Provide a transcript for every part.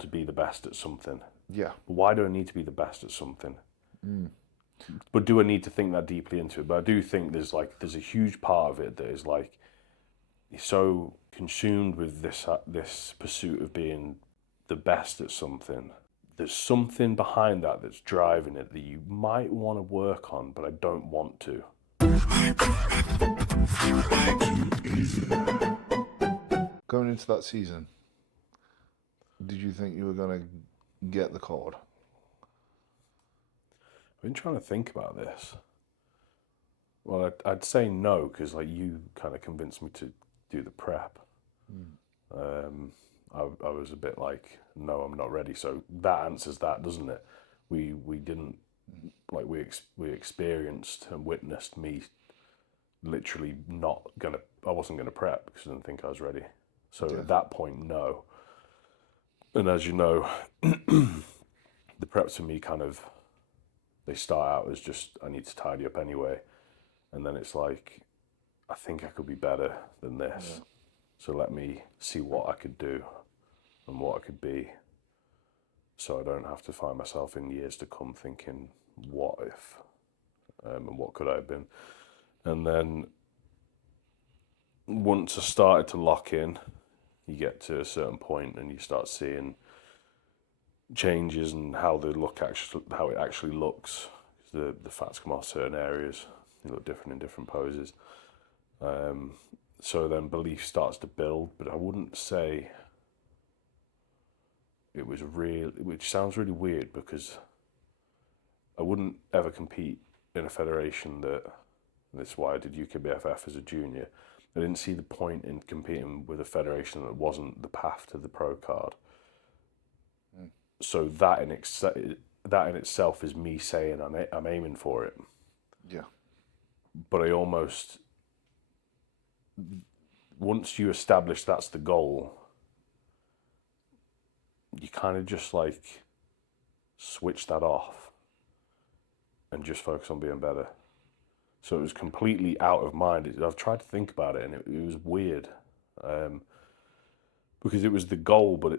to be the best at something. Yeah. Why do I need to be the best at something? But do I need to think that deeply into it? But I do think there's a huge part of it that is like, you're so consumed with this pursuit of being the best at something. There's something behind that that's driving it that you might want to work on, but I don't want to. Going into that season, did you think you were going to get the cord? I've been trying to think about this. Well, I'd say no, because like you kind of convinced me to do the prep. I was a bit like, no, I'm not ready. So that answers that, doesn't it? We didn't, like we experienced and witnessed me literally I wasn't gonna prep because I didn't think I was ready. So at that point, no. And as you know, the preps for me they start out as just, I need to tidy up anyway. And then it's like, I think I could be better than this. Yeah. So let me see what I could do and what I could be. So I don't have to find myself in years to come thinking, what if? And what could I have been? And then once I started to lock in, you get to a certain point and you start seeing changes in how it actually looks. The fats come off certain areas. They look different in different poses. So then belief starts to build, but I wouldn't say it was real, which sounds really weird because I wouldn't ever compete in a federation that's why I did UKBFF as a junior. I didn't see the point in competing with a federation that wasn't the path to the pro card. So that in itself is me saying I'm aiming for it. Yeah. But I almost, once you establish that's the goal, you kind of just like switch that off and just focus on being better. So it was completely out of mind. I've tried to think about it and it was weird because it was the goal, but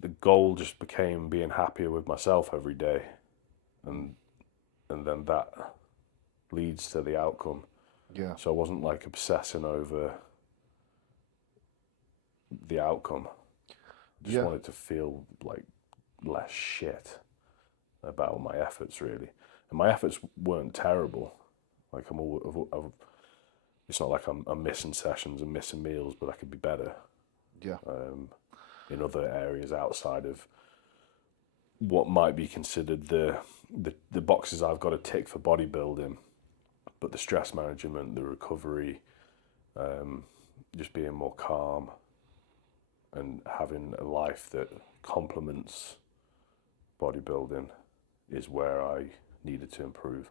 the goal just became being happier with myself every day. And then that leads to the outcome. Yeah. So I wasn't like obsessing over the outcome. I just wanted to feel like less shit about my efforts, really. And my efforts weren't terrible. Like it's not like I'm missing sessions and missing meals, but I could be better. Yeah. In other areas outside of what might be considered the boxes I've got to tick for bodybuilding, but the stress management, the recovery, just being more calm and having a life that complements bodybuilding is where I needed to improve.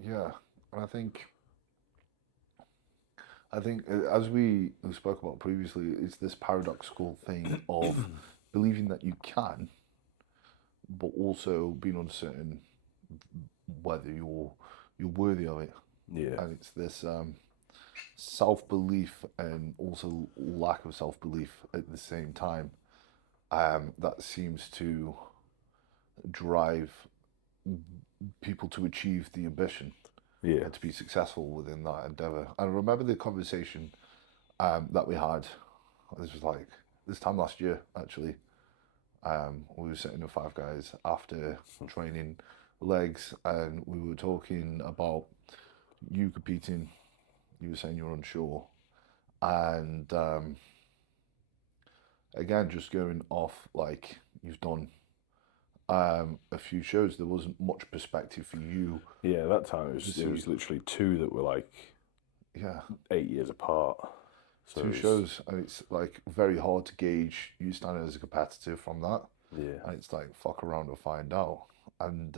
Yeah, and I think as we spoke about previously, it's this paradoxical thing of believing that you can, but also being uncertain whether you're worthy of it. Yeah. And it's this self-belief and also lack of self-belief at the same time that seems to drive people to achieve the ambition. Yeah. And to be successful within that endeavor. And I remember the conversation that we had. This was like this time last year, actually. We were sitting with five guys after training legs, and we were talking about you competing. You were saying you were unsure, and again, just going off like you've done a few shows, there wasn't much perspective for you. Yeah, that time it was literally two that were like 8 years apart. So two shows, and it's like very hard to gauge you standing as a competitor from that. Yeah. And it's like fuck around and find out. And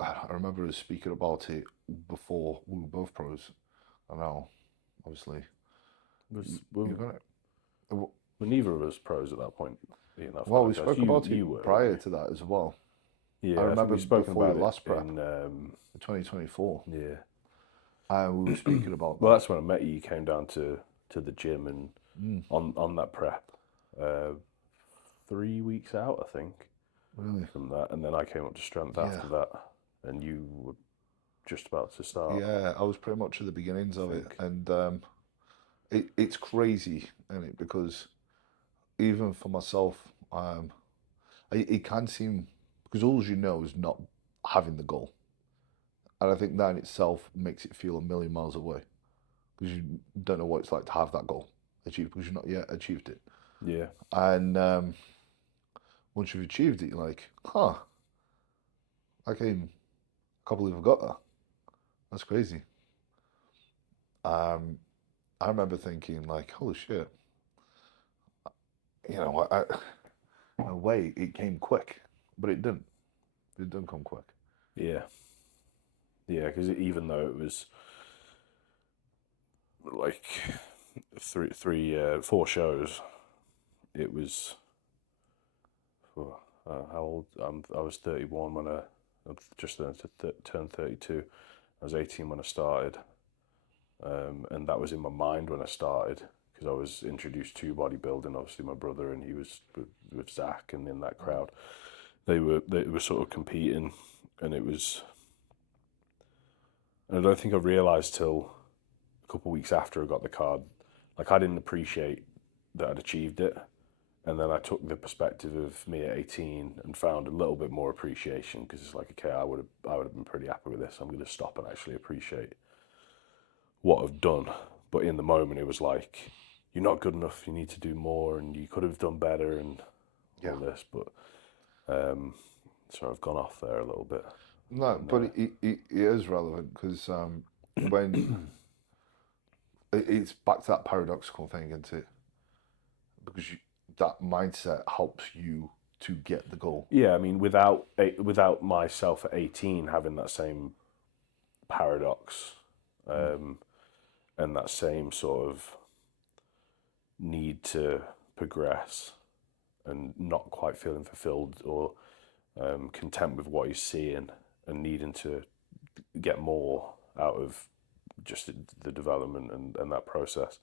I remember us speaking about it before we were both pros. I know, obviously. Neither of us pros at that point. Well, we spoke about it prior to that as well. Yeah, I remember before your last prep in 2024. Yeah. And we were speaking about well, that's when I met you. You came down to the gym and on that prep. uh, 3 weeks out, I think, Really? from that, and then I came up to strength Yeah. after that, and you were just about to start. Yeah, I was pretty much at the beginnings of it, think. and it's crazy, isn't it? Because even for myself, it can seem because all you know is not having the goal, and I think that in itself makes it feel a million miles away because you don't know what it's like to have that goal achieved because you've not yet achieved it, Yeah, and once you've achieved it, you're like, huh, I can't believe I got that. That's crazy. Um, I remember thinking like, holy shit, you know, in a way, it came quick, but it didn't. It didn't come quick. yeah, yeah. Because even though it was like four shows, it was. How old? I was 31 when I just turned 32. I was 18 when I started, and that was in my mind when I started because I was introduced to bodybuilding. Obviously, my brother and he was with Zach, and in that crowd, they were sort of competing, and it was. And I don't think I realised till a couple of weeks after I got the card, like I didn't appreciate that I'd achieved it. And then I took the perspective of me at 18 and found a little bit more appreciation because it's like, okay, I would have been pretty happy with this. I'm going to stop and actually appreciate what I've done. But in the moment, it was like, you're not good enough. You need to do more, and you could have done better, and Yeah. all this. But so I've gone off there a little bit. No, And, but it is relevant because when it's back to that paradoxical thing, isn't it? Because that mindset helps you to get the goal. yeah, I mean, without myself at 18 having that same paradox, and that same sort of need to progress and not quite feeling fulfilled or content with what he's seeing and needing to get more out of just the development and that process,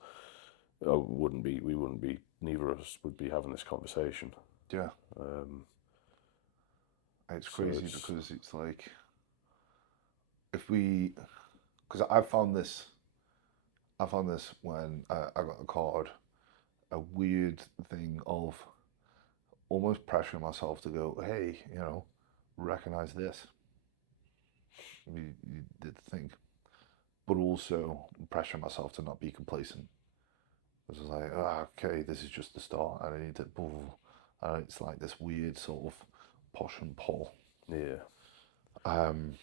we wouldn't be, neither of us would be having this conversation. Yeah, it's crazy it's, because it's like if we, because I found this when I got the card, a weird thing of almost pressuring myself to go, hey, recognize this. You did the thing, but also pressuring myself to not be complacent. It was like, okay, this is just the start, and I need to, and it's like this weird sort of push and pull. yeah. Um,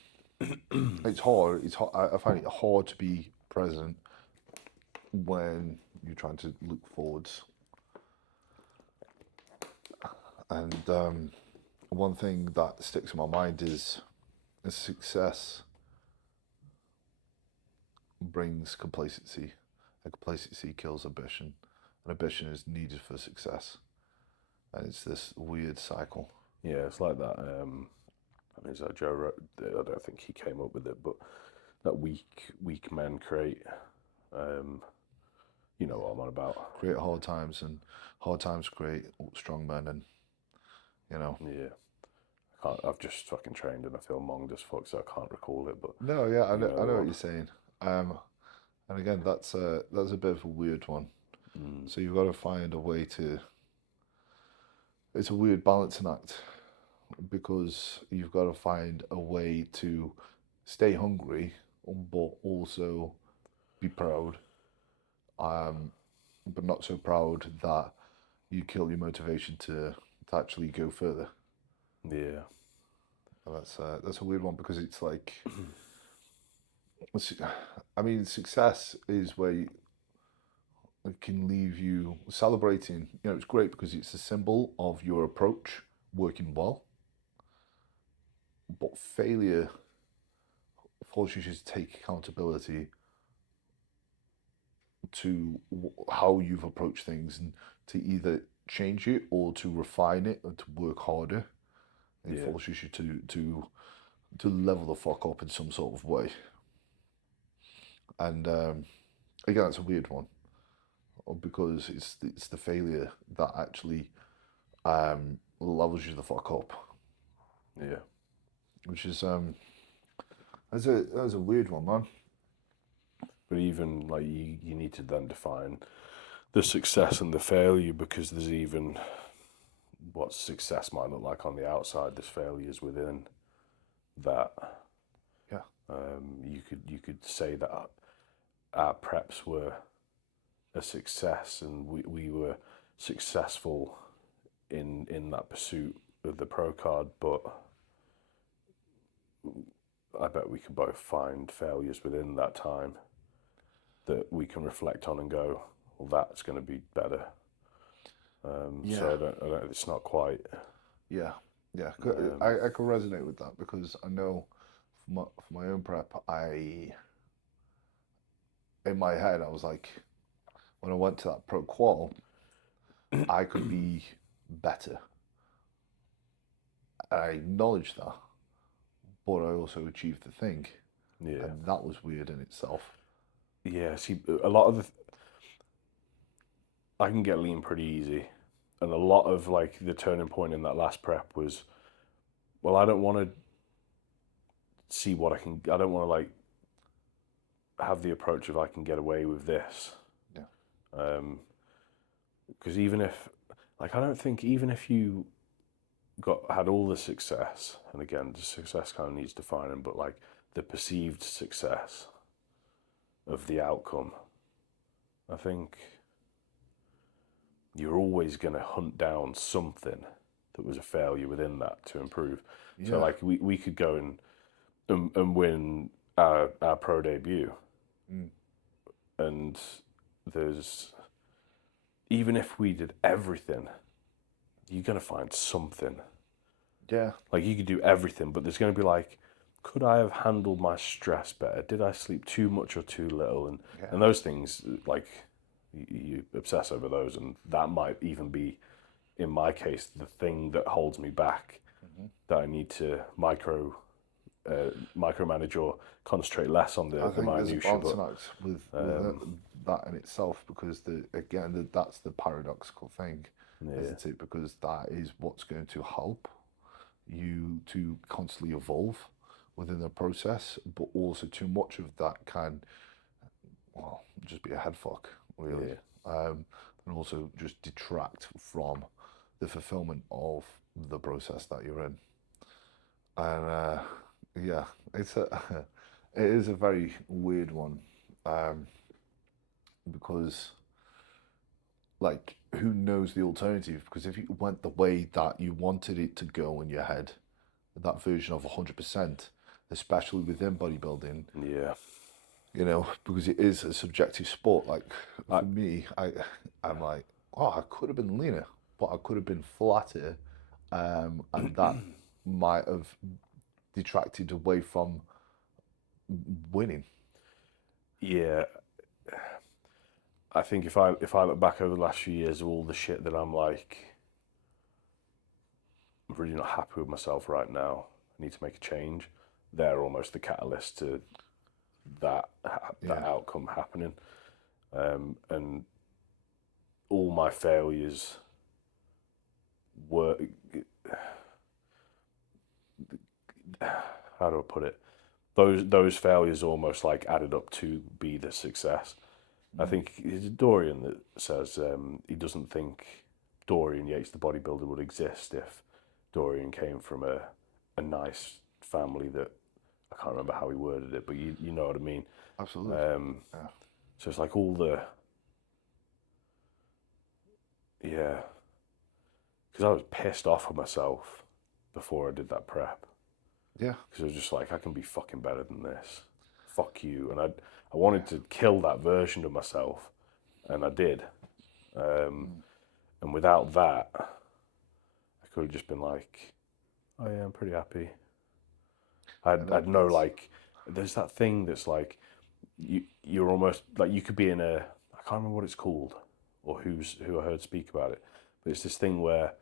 it's hard. It's hard. I find it hard to be present when you're trying to look forwards. And one thing that sticks in my mind is success brings complacency, and complacency kills ambition, and ambition is needed for success. And it's this weird cycle. Yeah, it's like that. I mean, is that Joe? I don't think he came up with it, but that weak men create. You know what I'm on about. Create hard times, and hard times create strong men, and Yeah, I've just fucking trained and I feel monged as fuck, so I can't recall it. But No, yeah, I you know, know I the know what one. you're saying. And again, that's a bit of a weird one. Mm. So you've got to find a way to. It's a weird balancing act because you've got to find a way to stay hungry, but also be proud, but not so proud that you kill your motivation to actually go further. Yeah, And that's a weird one because it's like, I mean, success is where it can leave you celebrating. It's great because it's a symbol of your approach working well. But failure forces you to take accountability to how you've approached things and to either change it or to refine it or to work harder. It yeah, forces you to level the fuck up in some sort of way. And again, it's a weird one. or because it's the failure that actually levels you the fuck up, Yeah. which is that's a weird one, man. But even like you need to then define the success and the failure, because there's even what success might look like on the outside. There's failures within that. Yeah. You could say that our preps were a success, and we were successful in that pursuit of the pro card, but I bet we could both find failures within that time that we can reflect on and go, well, that's going to be better. Yeah. So I don't, it's not quite. Yeah, yeah. I can resonate with that because I know for my own prep, in my head I was like, when I went to that pro qual, I could be better. I acknowledged that, but I also achieved the thing, Yeah. and that was weird in itself. Yeah. See, a lot of I can get lean pretty easy, and a lot of like the turning point in that last prep was, well, I don't want to see what I can. I don't want to like have the approach of I can get away with this. Yeah. Because even if, like, I don't think even if you had all the success, and again, the success kind of needs defining, but like the perceived success of the outcome, I think you're always going to hunt down something that was a failure within that to improve. Yeah. So like we could go and win our pro debut, and there's, even if we did everything, you're going to find something. Yeah. Like you could do everything, but there's going to be like, could I have handled my stress better? Did I sleep too much or too little? And those things, like you obsess over those, and that might even be, in my case, the thing that holds me back, that I need to micromanage or concentrate less on the think there's a minutiae. balancing act with that in itself, because that's the paradoxical thing, isn't it? Because that is what's going to help you to constantly evolve within the process, but also too much of that can, well, just be a head fuck, really. And also just detract from the fulfillment of the process that you're in. And yeah, it's a it is a very weird one, because like, who knows the alternative? Because if you went the way that you wanted it to go in your head, that version of 100%, especially within bodybuilding, Yeah. you know, because it is a subjective sport. Like for me, I'm like, oh, I could have been leaner, but I could have been flatter, and that might have detracted away from winning. Yeah. I think if I look back over the last few years of all the shit that I'm like, I'm really not happy with myself right now, I need to make a change, they're almost the catalyst to that outcome happening. And all my failures were, how do I put it? Those failures almost like added up to be the success. I think it's Dorian that says he doesn't think Dorian Yates, the bodybuilder, would exist if Dorian came from a nice family that, I can't remember how he worded it, but you know what I mean. Absolutely. So it's like all the, yeah, because I was pissed off with myself before I did that prep. Yeah. Because I was just like, I can be fucking better than this. Fuck you. And I wanted to kill that version of myself, and I did. And without that, I could have just been like, oh yeah, I'm pretty happy. I'd know, like, there's that thing that's like, you're almost like, you could be in a, I can't remember what it's called or who I heard speak about it, but it's this thing where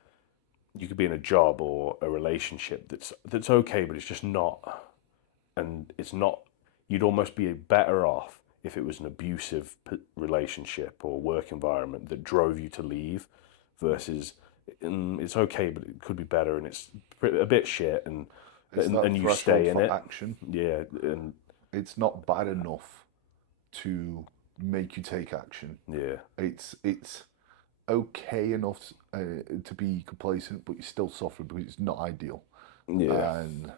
you could be in a job or a relationship that's okay, but it's just not, and it's not, you'd almost be better off if it was an abusive relationship or work environment that drove you to leave, versus it's okay, but it could be better, and it's a bit shit, and It's that you threshold stay in for it. action. Yeah, and It's not bad enough to make you take action. yeah, It's okay enough to be complacent, but you're still suffering because it's not ideal. yeah, And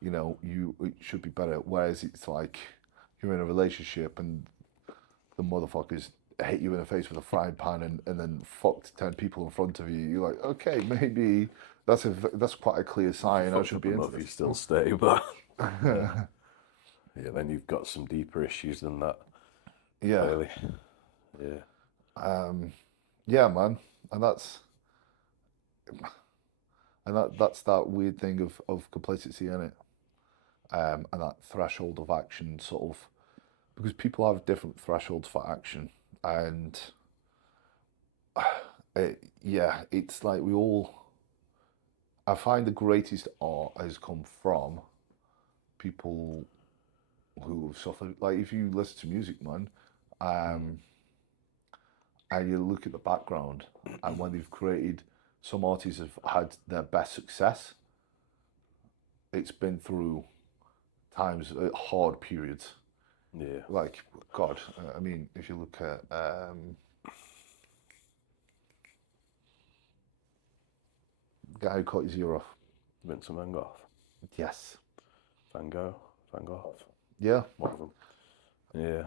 it should be better. Whereas it's like you're in a relationship and the motherfuckers hit you in the face with a frying pan and then fucked 10 people in front of you. You're like, okay, maybe that's quite a clear sign. I fucked should up be into enough, you this. still stay, but yeah, then you've got some deeper issues than that. Yeah, Clearly, yeah, yeah, man, and that's that weird thing of complacency in it, and that threshold of action, sort of, because people have different thresholds for action, and yeah, it's like we all. I find the greatest art has come from people who have suffered. Like if you listen to music, man, and you look at the background, and when they've created, some artists have had their best success. It's been through times, hard periods. yeah. Like God, I mean, if you look at the guy who cut his ear off. Vincent Van Gogh, Yes. Van Gogh, Van Gogh, Yeah. one of them. Yeah,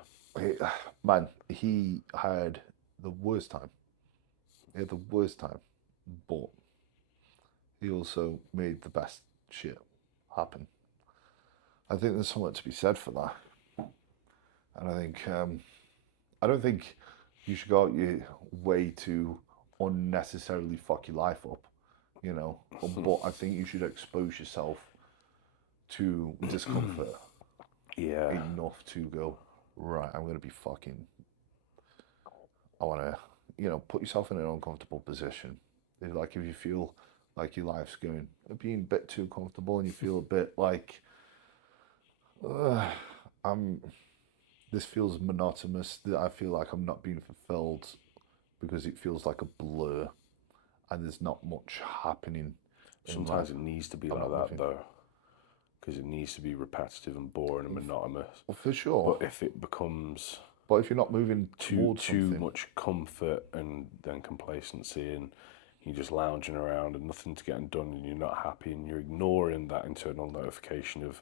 Man, he had the worst time. He had the worst time, but he also made the best shit happen. I think there's something to be said for that, and I think I don't think you should go out your way to unnecessarily fuck your life up, But I think you should expose yourself to discomfort yeah, enough to go, right, I'm gonna be fucking. I want to, put yourself in an uncomfortable position. Like if you feel like your life's being a bit too comfortable, and you feel a bit like, I'm. This feels monotonous. That I feel like I'm not being fulfilled because it feels like a blur, and there's not much happening in life. sometimes it needs to be I'm like not that moving. though, because it needs to be repetitive and boring and monotonous. Well, for sure. But if it becomes But if you're not moving towards too something, much comfort and then complacency, and you're just lounging around and nothing's getting done, and you're not happy, and you're ignoring that internal notification of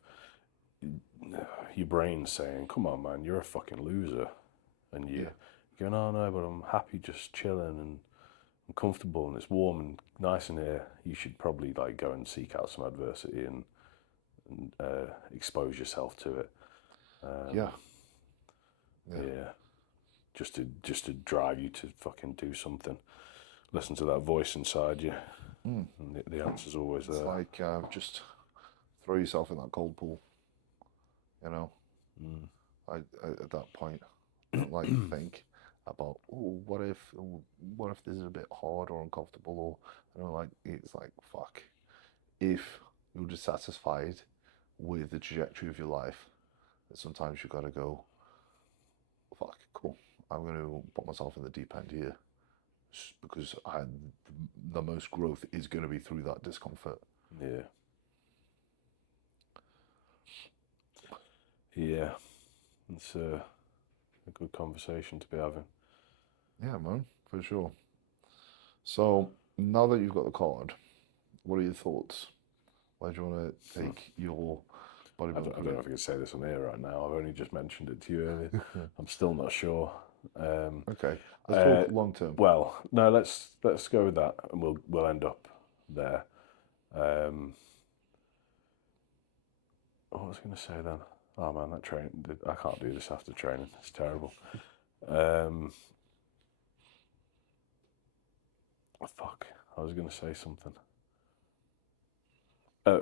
your brain saying, "Come on, man, you're a fucking loser," and you're going, "Oh no, but I'm happy, just chilling, and I'm comfortable, and it's warm and nice in here." You should probably like go and seek out some adversity and expose yourself to it. yeah, Yeah, just to drive you to fucking do something. Listen to that voice inside you, and the answer's always it's there. like just throw yourself in that cold pool. At that point, don't like think about, what if this is a bit hard or uncomfortable, or like it's like, fuck, if you're dissatisfied with the trajectory of your life, that sometimes you gotta go, fuck, cool, I'm gonna put myself in the deep end here, because the most growth is gonna be through that discomfort. Yeah. Yeah, it's a good conversation to be having. Yeah, man, for sure. So now that you've got the card, what are your thoughts? Where do you want to take your I don't bodybuilding know career? if I can say this on air right now. I've only just mentioned it to you earlier. I'm still not sure. Okay, let's talk long term. Well, no, let's go with that, and we'll end up there. What was I going to say then? Oh man, that train! I can't do this after training. It's terrible. Fuck! I was going to say something.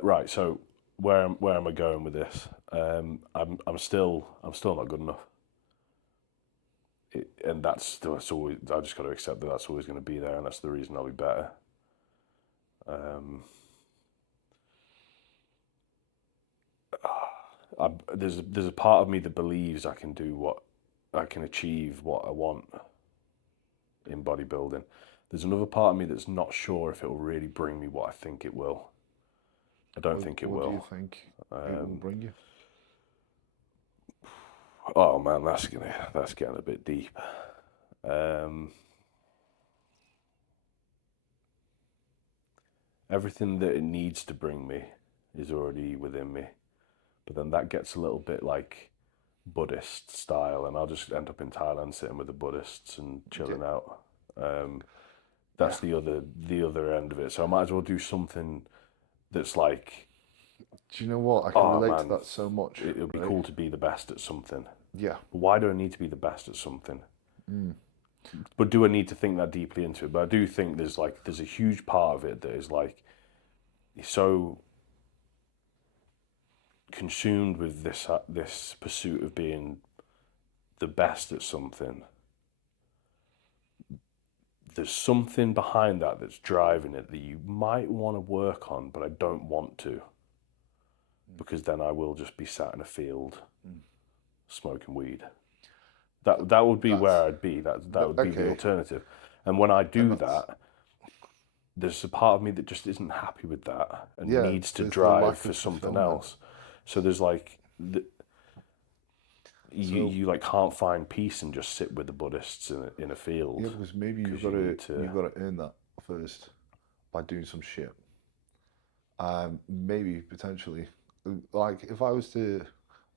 Right. So where am I going with this? I'm still not good enough. And that's always, I just got to accept that that's always going to be there, and that's the reason I'll be better. There's a part of me that believes I can do what I can achieve what I want in bodybuilding. There's another part of me that's not sure if it will really bring me what I think it will. I don't think it will. What do you think it will bring you? Oh man, that's getting a bit deep. Everything that it needs to bring me is already within me, but then that gets a little bit like Buddhist style, and I'll just end up in Thailand sitting with the Buddhists and chilling out. That's the other end of it. So I might as well do something that's like. Do you know what? I can relate to that so much. It'll be cool to be the best at something. Yeah. But why do I need to be the best at something? But do I need to think that deeply into it? But I do think there's a huge part of it that is like, you're so consumed with this pursuit of being the best at something. There's something behind that that's driving it that you might want to work on, but I don't want to, because then I will just be sat in a field smoking weed. That would be where I'd be. That would be the alternative. And when I do that, there's a part of me that just isn't happy with that and needs to drive for something else. So there's like you like can't find peace and just sit with the Buddhists in a field. Yeah, because maybe you've got to earn that first by doing some shit. Maybe potentially, like if I was to,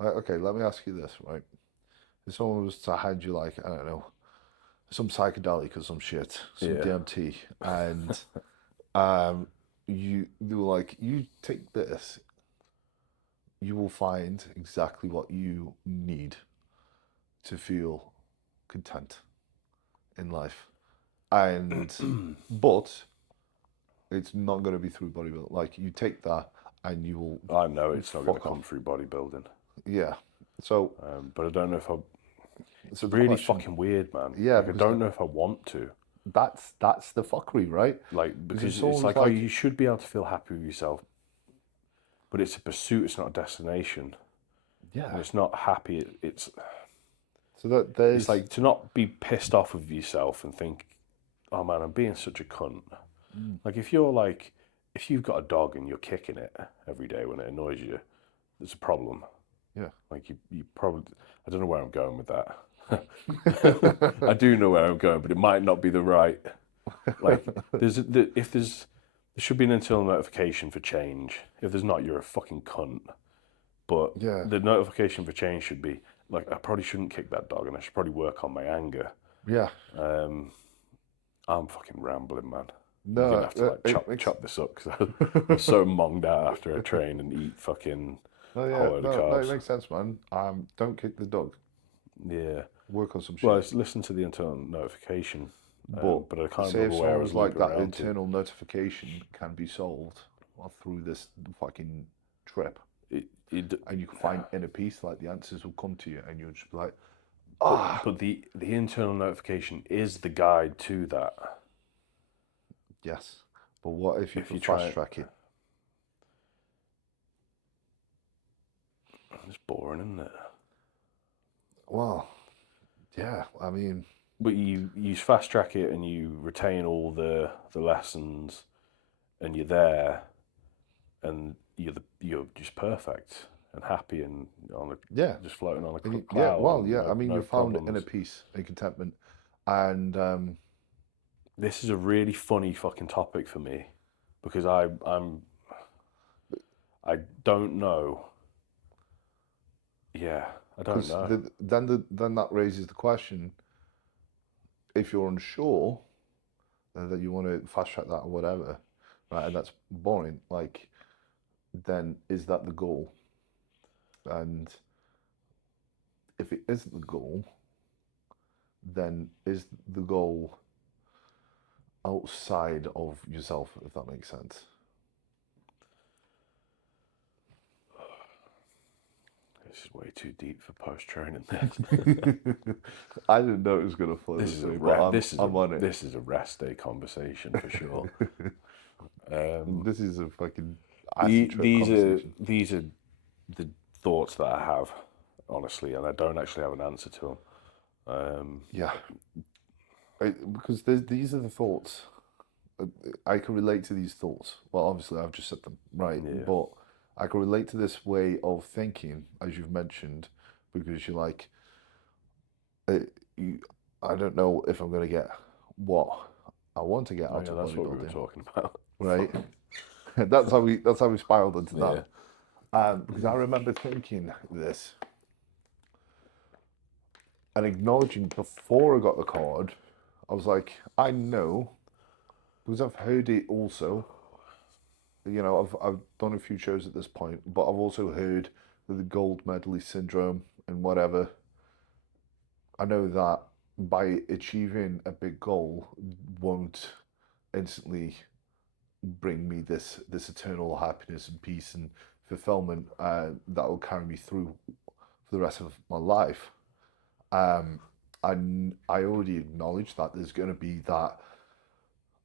okay, let me ask you this, right? If someone was to hand you like, I don't know, some psychedelic or some shit, some DMT, and they were like, you take this, you will find exactly what you need to feel content in life. And but it's not going to be through bodybuilding. Like you take that and you will. I know it's not going to come through bodybuilding. Yeah. So. But I don't know if I. It's really fucking weird, man. Yeah. Like, I don't know if I want to. That's the fuckery, right? Like because it's like, oh, you should be able to feel happy with yourself, but it's a pursuit. It's not a destination. Yeah. And it's not happy. It's. So that there's. It's like to not be pissed off with yourself and think, oh man, I'm being such a cunt. Like if you've got a dog and you're kicking it every day when it annoys you, there's a problem. Yeah. Like you probably, I don't know where I'm going with that. I do know where I'm going, but it might not be the right. Like there should be an internal notification for change. If there's not, you're a fucking cunt. But the notification for change should be like, I probably shouldn't kick that dog, and I should probably work on my anger. Yeah. I'm fucking rambling, man. No, I'm gonna have to chop this up because I'm so monged out after I train and eat fucking. No, it makes sense, man. Don't kick the dog. Yeah. Work on some shit. Well, listen to the internal notification, but I can't remember where I was like that internal notification can be solved through this fucking trip. And you can find inner peace, like the answers will come to you, and you'll just be like, But the internal notification is the guide to that. Yes, but what if you fast track it? It's boring, isn't it? Well, yeah, I mean. But you fast track it and you retain all the lessons, and you're there, and you're just perfect and happy and just floating on a cloud. Yeah, well, yeah. I mean, you found inner peace and contentment, and this is a really funny fucking topic for me, because I don't know. Yeah, I don't know. Then that raises the question: if you're unsure that you want to fast track that or whatever, right, and that's boring, like, then is that the goal? And if it isn't the goal, then is the goal outside of yourself, if that makes sense? This is way too deep for post-training. I didn't know it was going to flow. This is a rest day conversation for sure. This is a fucking. These are the thoughts that I have, honestly, and I don't actually have an answer to them. Yeah, because these are the thoughts. I can relate to these thoughts. Well, obviously, I've just said them, right? Yeah. But I can relate to this way of thinking, as you've mentioned, because you're like, uh, you, I don't know if I'm going to get what I want to get Oh out yeah, of that's what we were bodybuilding, talking about. right? That's how we spiraled into Yeah. that. Because I remember thinking this and acknowledging before I got the card, I was like, I know because I've heard it also. I've done a few shows at this point, but I've also heard the gold medalist syndrome and whatever. I know that by achieving a big goal won't instantly bring me this eternal happiness and peace and fulfillment that will carry me through for the rest of my life. Um, I already acknowledge that there's going to be that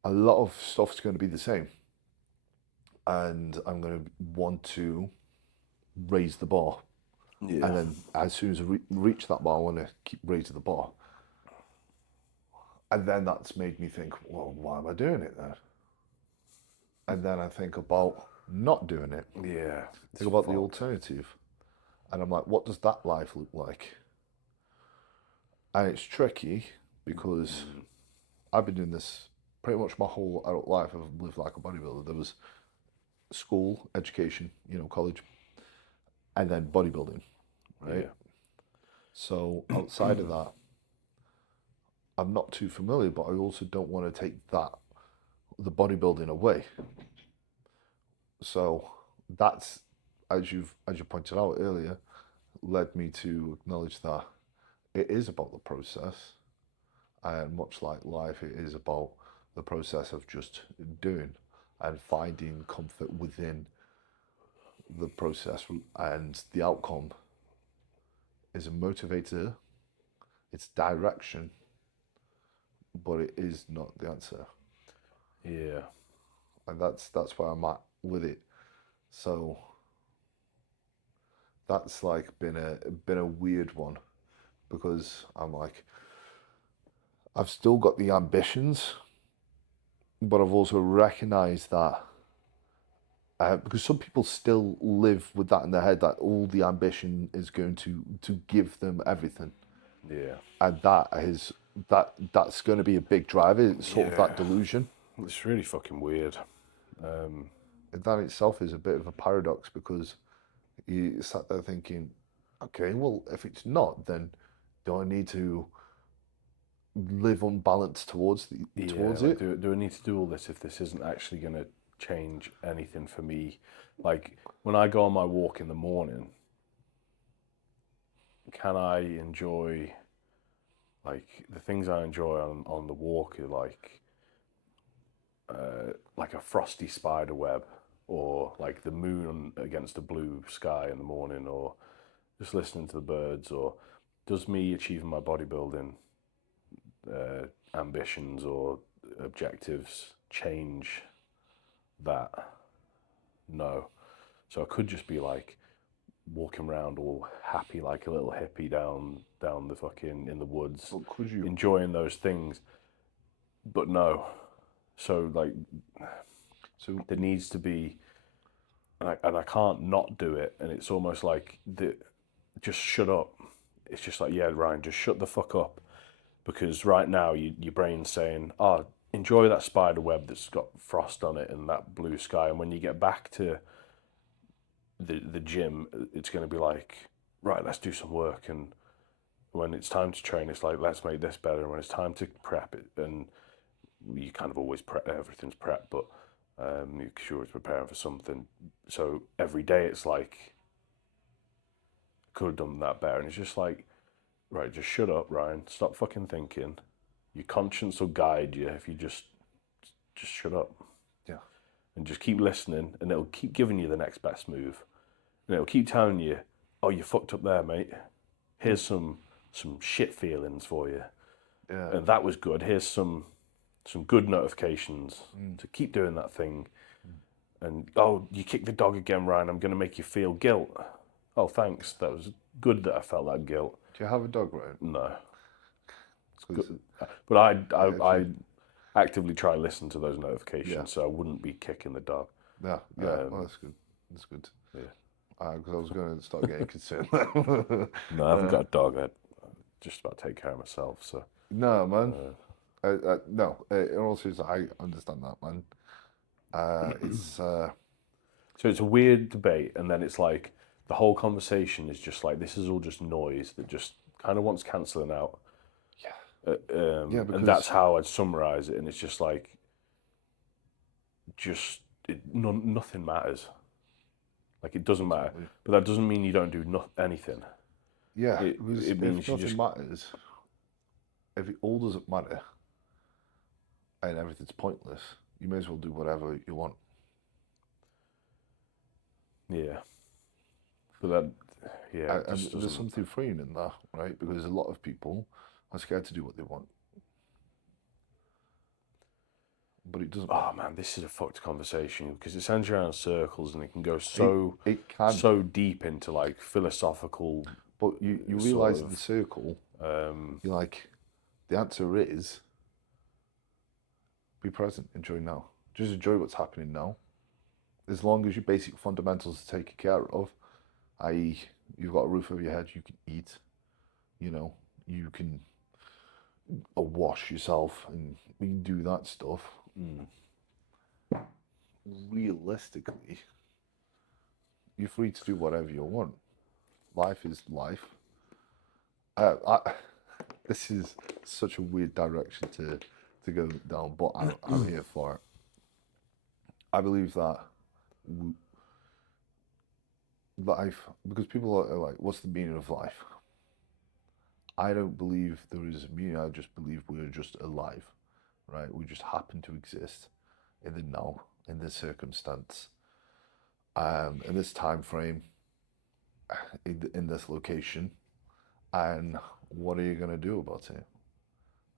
a lot of stuff's going to be the same, and I'm going to want to raise the bar. Yeah. And then as soon as I reach that bar, I want to keep raising the bar. And then that's made me think, well, why am I doing it then? And then I think about not doing it. Yeah. It's Think about the fucked. alternative. And I'm like, what does that life look like? And it's tricky because I've been doing this pretty much my whole adult life. I've lived like a bodybuilder. There was school, education, college, and then bodybuilding, right? Yeah. So outside of that, I'm not too familiar, but I also don't want to take the bodybuilding away. So that's, as you pointed out earlier, led me to acknowledge that it is about the process, and much like life, it is about the process of just doing and finding comfort within the process, and the outcome is a motivator, it's direction, but it is not the answer. Yeah. And that's where I'm at with it. So that's like been a weird one because I'm like, I've still got the ambitions, but I've also recognized that because some people still live with that in their head that all the ambition is going to give them everything, Yeah. and that's going to be a big driver. It's sort of that Yeah. delusion. It's really fucking weird. Um, And that itself is a bit of a paradox because you sat there thinking, okay, well, if it's not, then do I need to live unbalanced yeah, towards like it? do I need to do all this if this isn't actually going to change anything for me? Like when I go on my walk in the morning, can I enjoy like the things I enjoy on the walk are like a frosty spider web or like the moon against a blue sky in the morning or just listening to the birds or does me achieving my bodybuilding ambitions or objectives change that? No. So I could just be like walking around all happy like a little hippie down the fucking in the woods, But could you? enjoying those things. But no. So like So there needs to be and I can't not do it and it's almost like just shut up. It's just like, yeah, Ryan, just shut the fuck up. Because right now your brain's saying, oh, enjoy that spider web that's got frost on it and that blue sky. And when you get back to the gym, it's going to be like, right, let's do some work. And when it's time to train, it's like, let's make this better. And when it's time to prep it, and you kind of always prep, everything's prep, but you're sure it's preparing for something. So every day it's like, could have done that better. And it's just like, right, just shut up, Ryan. Stop fucking thinking. Your conscience will guide you if you just shut up yeah, and just keep listening, and it'll keep giving you the next best move, and it'll keep telling you, "Oh, you fucked up there, mate. Here's some shit feelings for you, yeah, and that was good. Here's some good notifications to keep doing that thing." And oh, you kicked the dog again, Ryan. I'm gonna make you feel guilt. Oh, thanks. That was good that I felt that guilt. do you have a dog, Ryan? No. But I if actively try and listen to those notifications, Yeah. so I wouldn't be kicking the dog. yeah, well, that's good. That's good. Yeah. Because I was going to start getting concerned. No, I haven't got a dog. I just about take care of myself. So No, man. No, in all seriousness, I understand that, man. It's so it's a weird debate, and then it's like the whole conversation is just like this is all just noise that just kind of wants cancelling out. yeah, And because that's how I'd summarize it. And it's just like, nothing matters. Like it doesn't matter, but that doesn't mean you don't do anything. yeah, It because it means if you nothing just matters, if it all doesn't matter and everything's pointless, you may as well do whatever you want. yeah. But that yeah, it And just there's doesn't. something freeing in that, right? Because a lot of people are scared to do what they want, but it doesn't matter. Oh man, this is a fucked conversation because it sends you around in circles and it can go It can, so deep into like philosophical but you sort realize in of the circle, um you're like, the answer is be present, enjoy now. Just enjoy what's happening now. As long as your basic fundamentals are taken care of, i.e., you've got a roof over your head, you can eat, you can wash yourself, and you can do that stuff. Realistically, you're free to do whatever you want. Life is life. This is such a weird direction to go down, but I'm here for it. I believe that life, because people are like, what's the meaning of life? I don't believe there is a meaning. I just believe we're just alive, right? We just happen to exist in the now, in this circumstance, in this time frame, in this location. And what are you going to do about it?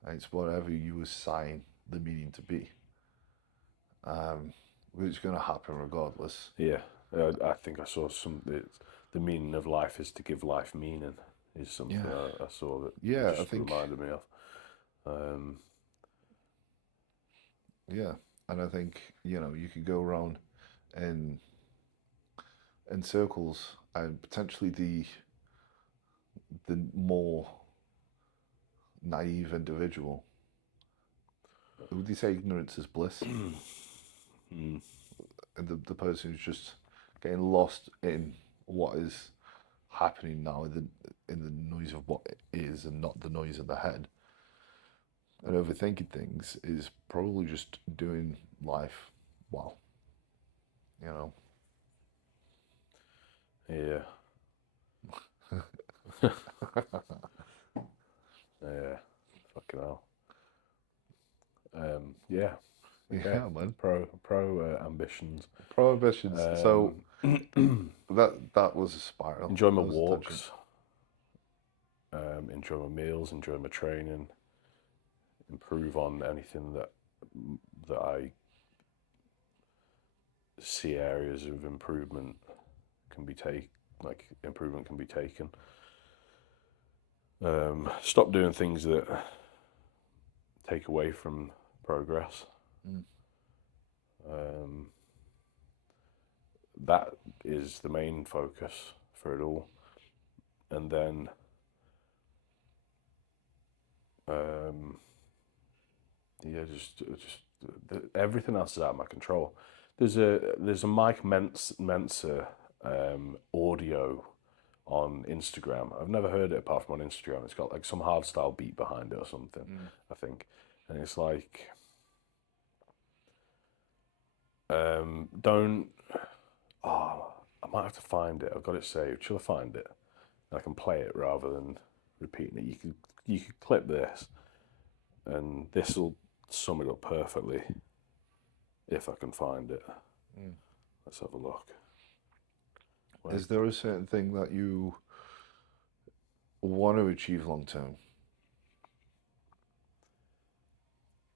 It's whatever you assign the meaning to be. It's going to happen regardless. yeah. I think I saw the meaning of life is to give life meaning is something I saw that Yeah, I just think. reminded me of. Yeah, and I think you could go around in circles, and potentially the more naive individual. Would you say ignorance is bliss? And the person who's just getting lost in what is happening now, in the noise of what it is, and not the noise in the head. And overthinking things is probably just doing life well. Yeah. Yeah. Fucking hell. Yeah. Okay. Yeah, man. Pro ambitions. Prohibitions. So that was a spiral. Enjoy my That was a walks. Enjoy my meals. Enjoy my training. Improve on anything that I see areas of improvement improvement can be taken. Stop doing things that take away from progress. That is the main focus for it all, and then just everything else is out of my control. There's a Mike Mensa audio on Instagram. I've never heard it apart from on Instagram. It's got like some hardstyle beat behind it or something, I think. And it's like, don't, I might have to find it. I've got it saved. Shall I find it? And I can play it rather than repeating it. You could clip this, and this will sum it up perfectly if I can find it. Let's have a look. Is there a certain thing that you want to achieve long term?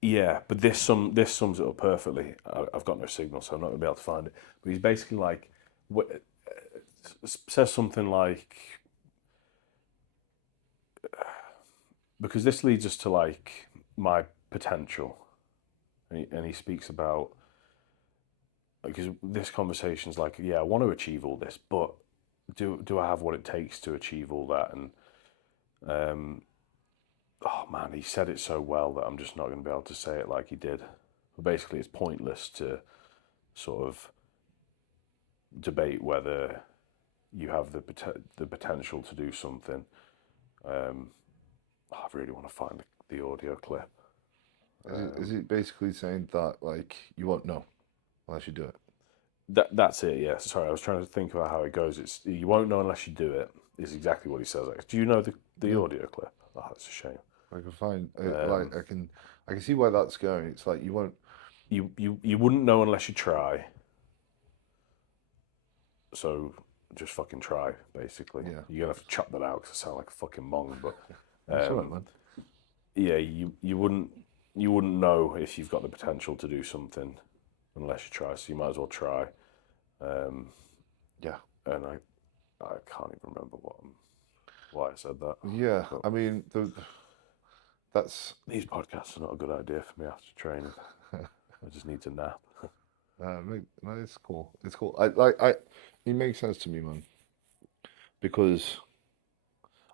Yeah, but this sums it up perfectly. I've got no signal, so I'm not gonna be able to find it. But he's basically like, says something like, because this leads us to like my potential, and he speaks about, because this conversation's like, yeah, I want to achieve all this, but do I have what it takes to achieve all that? And oh man, he said it so well that I'm just not going to be able to say it like he did. But basically, it's pointless to sort of debate whether you have the potential to do something. I really want to find the audio clip. Is it basically saying that like you won't know unless you do it? That's it. Yeah. Sorry, I was trying to think about how it goes. It's you won't know unless you do it. Is exactly what he says. Do you know the No. audio clip? Oh, that's a shame. I can find like I can see where that's going. It's like you won't. You wouldn't know unless you try. So just fucking try, basically. Yeah. You're gonna have to chop that out because I sound like a fucking mong. But That's all right, man. yeah, you wouldn't know if you've got the potential to do something unless you try. So you might as well try. Yeah. And I can't even remember why I said that. Yeah. But I mean, that's these podcasts are not a good idea for me after training. I just need to nap. no, it's cool. It's cool. It makes sense to me, man, because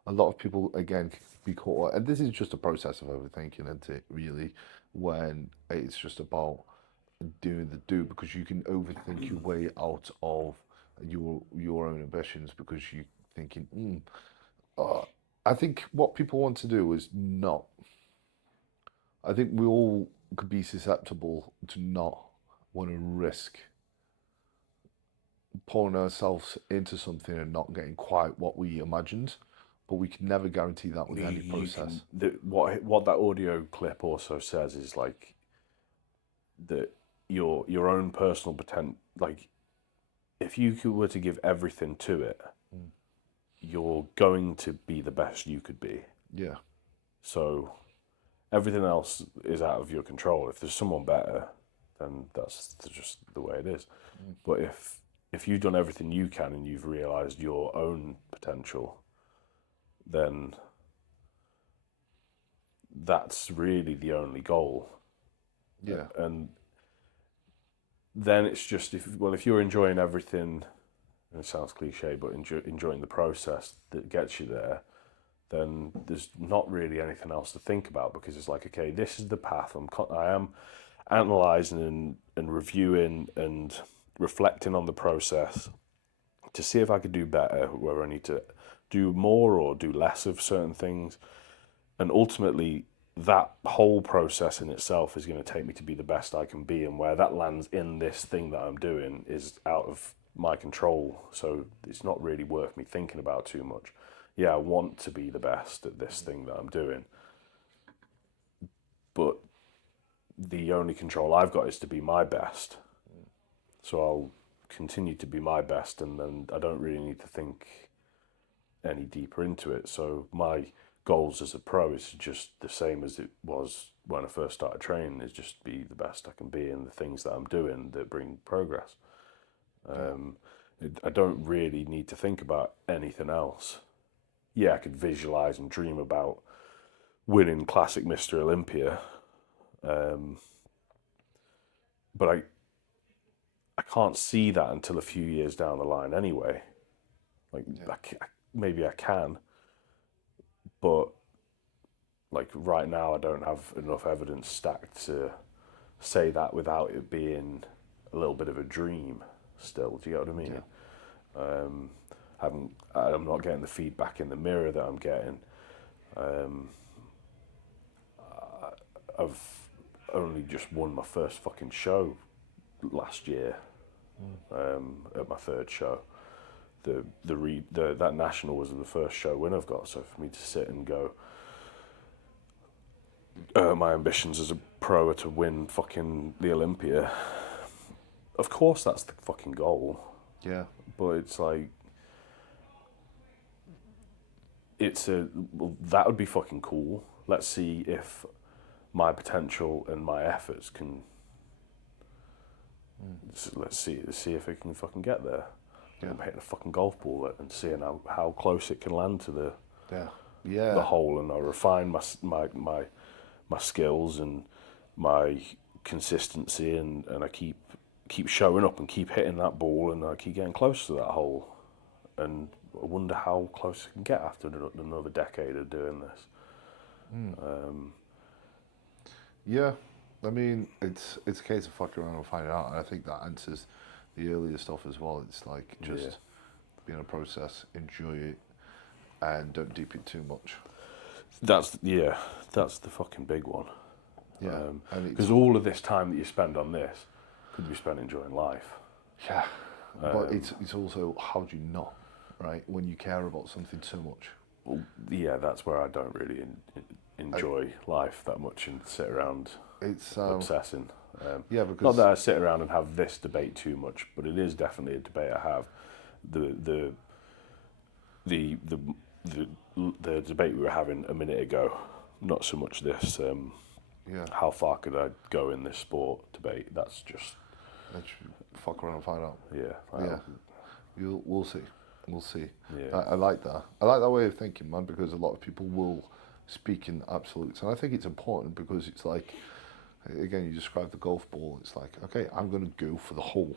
a lot of people again can be caught, and this is just a process of overthinking, isn't it? Really, when it's just about doing the do, because you can overthink your way out of your own ambitions because you thinking, I think what people want to do is not. I think we all could be susceptible to not want to risk pulling ourselves into something and not getting quite what we imagined, but we can never guarantee that with any process. What that audio clip also says is like that your own personal potential, like if you were to give everything to it, you're going to be the best you could be. Yeah. So everything else is out of your control. If there's someone better, then that's just the way it is. But if you've done everything you can and you've realized your own potential, then that's really the only goal. Yeah. And then it's just if you're enjoying everything, and it sounds cliche, but enjoying the process that gets you there, then there's not really anything else to think about, because it's like, okay, this is the path. I am analysing and reviewing and reflecting on the process to see if I could do better, whether I need to do more or do less of certain things. And ultimately, that whole process in itself is going to take me to be the best I can be, and where that lands in this thing that I'm doing is out of my control. So it's not really worth me thinking about too much. Yeah, I want to be the best at this thing that I'm doing, but the only control I've got is to be my best. So I'll continue to be my best, and then I don't really need to think any deeper into it. So my goals as a pro is just the same as it was when I first started training, is just be the best I can be in the things that I'm doing that bring progress. I don't really need to think about anything else. Yeah, I could visualize and dream about winning Classic Mr. Olympia, but I can't see that until a few years down the line anyway. Like, maybe I can, but like right now I don't have enough evidence stacked to say that without it being a little bit of a dream still. Do you get what I mean? I'm not getting the feedback in the mirror that I'm getting. I've only just won my first fucking show last year, at my third show. That national was the first show win I've got. So for me to sit and go, my ambitions as a pro are to win fucking the Olympia. Of course, that's the fucking goal. Yeah. But it's like, that would be fucking cool. Let's see if my potential and my efforts can. Let's see if it can fucking get there. Yeah. I'm hitting a fucking golf ball and seeing how close it can land to the. Yeah. Yeah. the whole, and I refine my skills and my consistency, and I keep showing up and keep hitting that ball, and I keep getting close to that hole. And I wonder how close I can get after another decade of doing this. Yeah, I mean, it's a case of fucking around and finding out, and I think that answers the earlier stuff as well. It's like just be in a process, enjoy it, and don't deep it too much. That's the fucking big one. Yeah, and Because all of this time that you spend on this could be spent enjoying life. yeah, but it's also how do you not, right? When you care about something so much. Well, yeah, that's where I don't really enjoy life that much and sit around It's obsessing. yeah, because Not that I sit around and have this debate too much, but it is definitely a debate I have. The debate we were having a minute ago, not so much this. yeah, How far could I go in this sport debate? That's just let's fuck around and find out. yeah. We'll see. We'll see. Yeah. I like that. I like that way of thinking, man, because a lot of people will speak in absolutes. And I think it's important because it's like, again, you described the golf ball. It's like, okay, I'm going to go for the hole.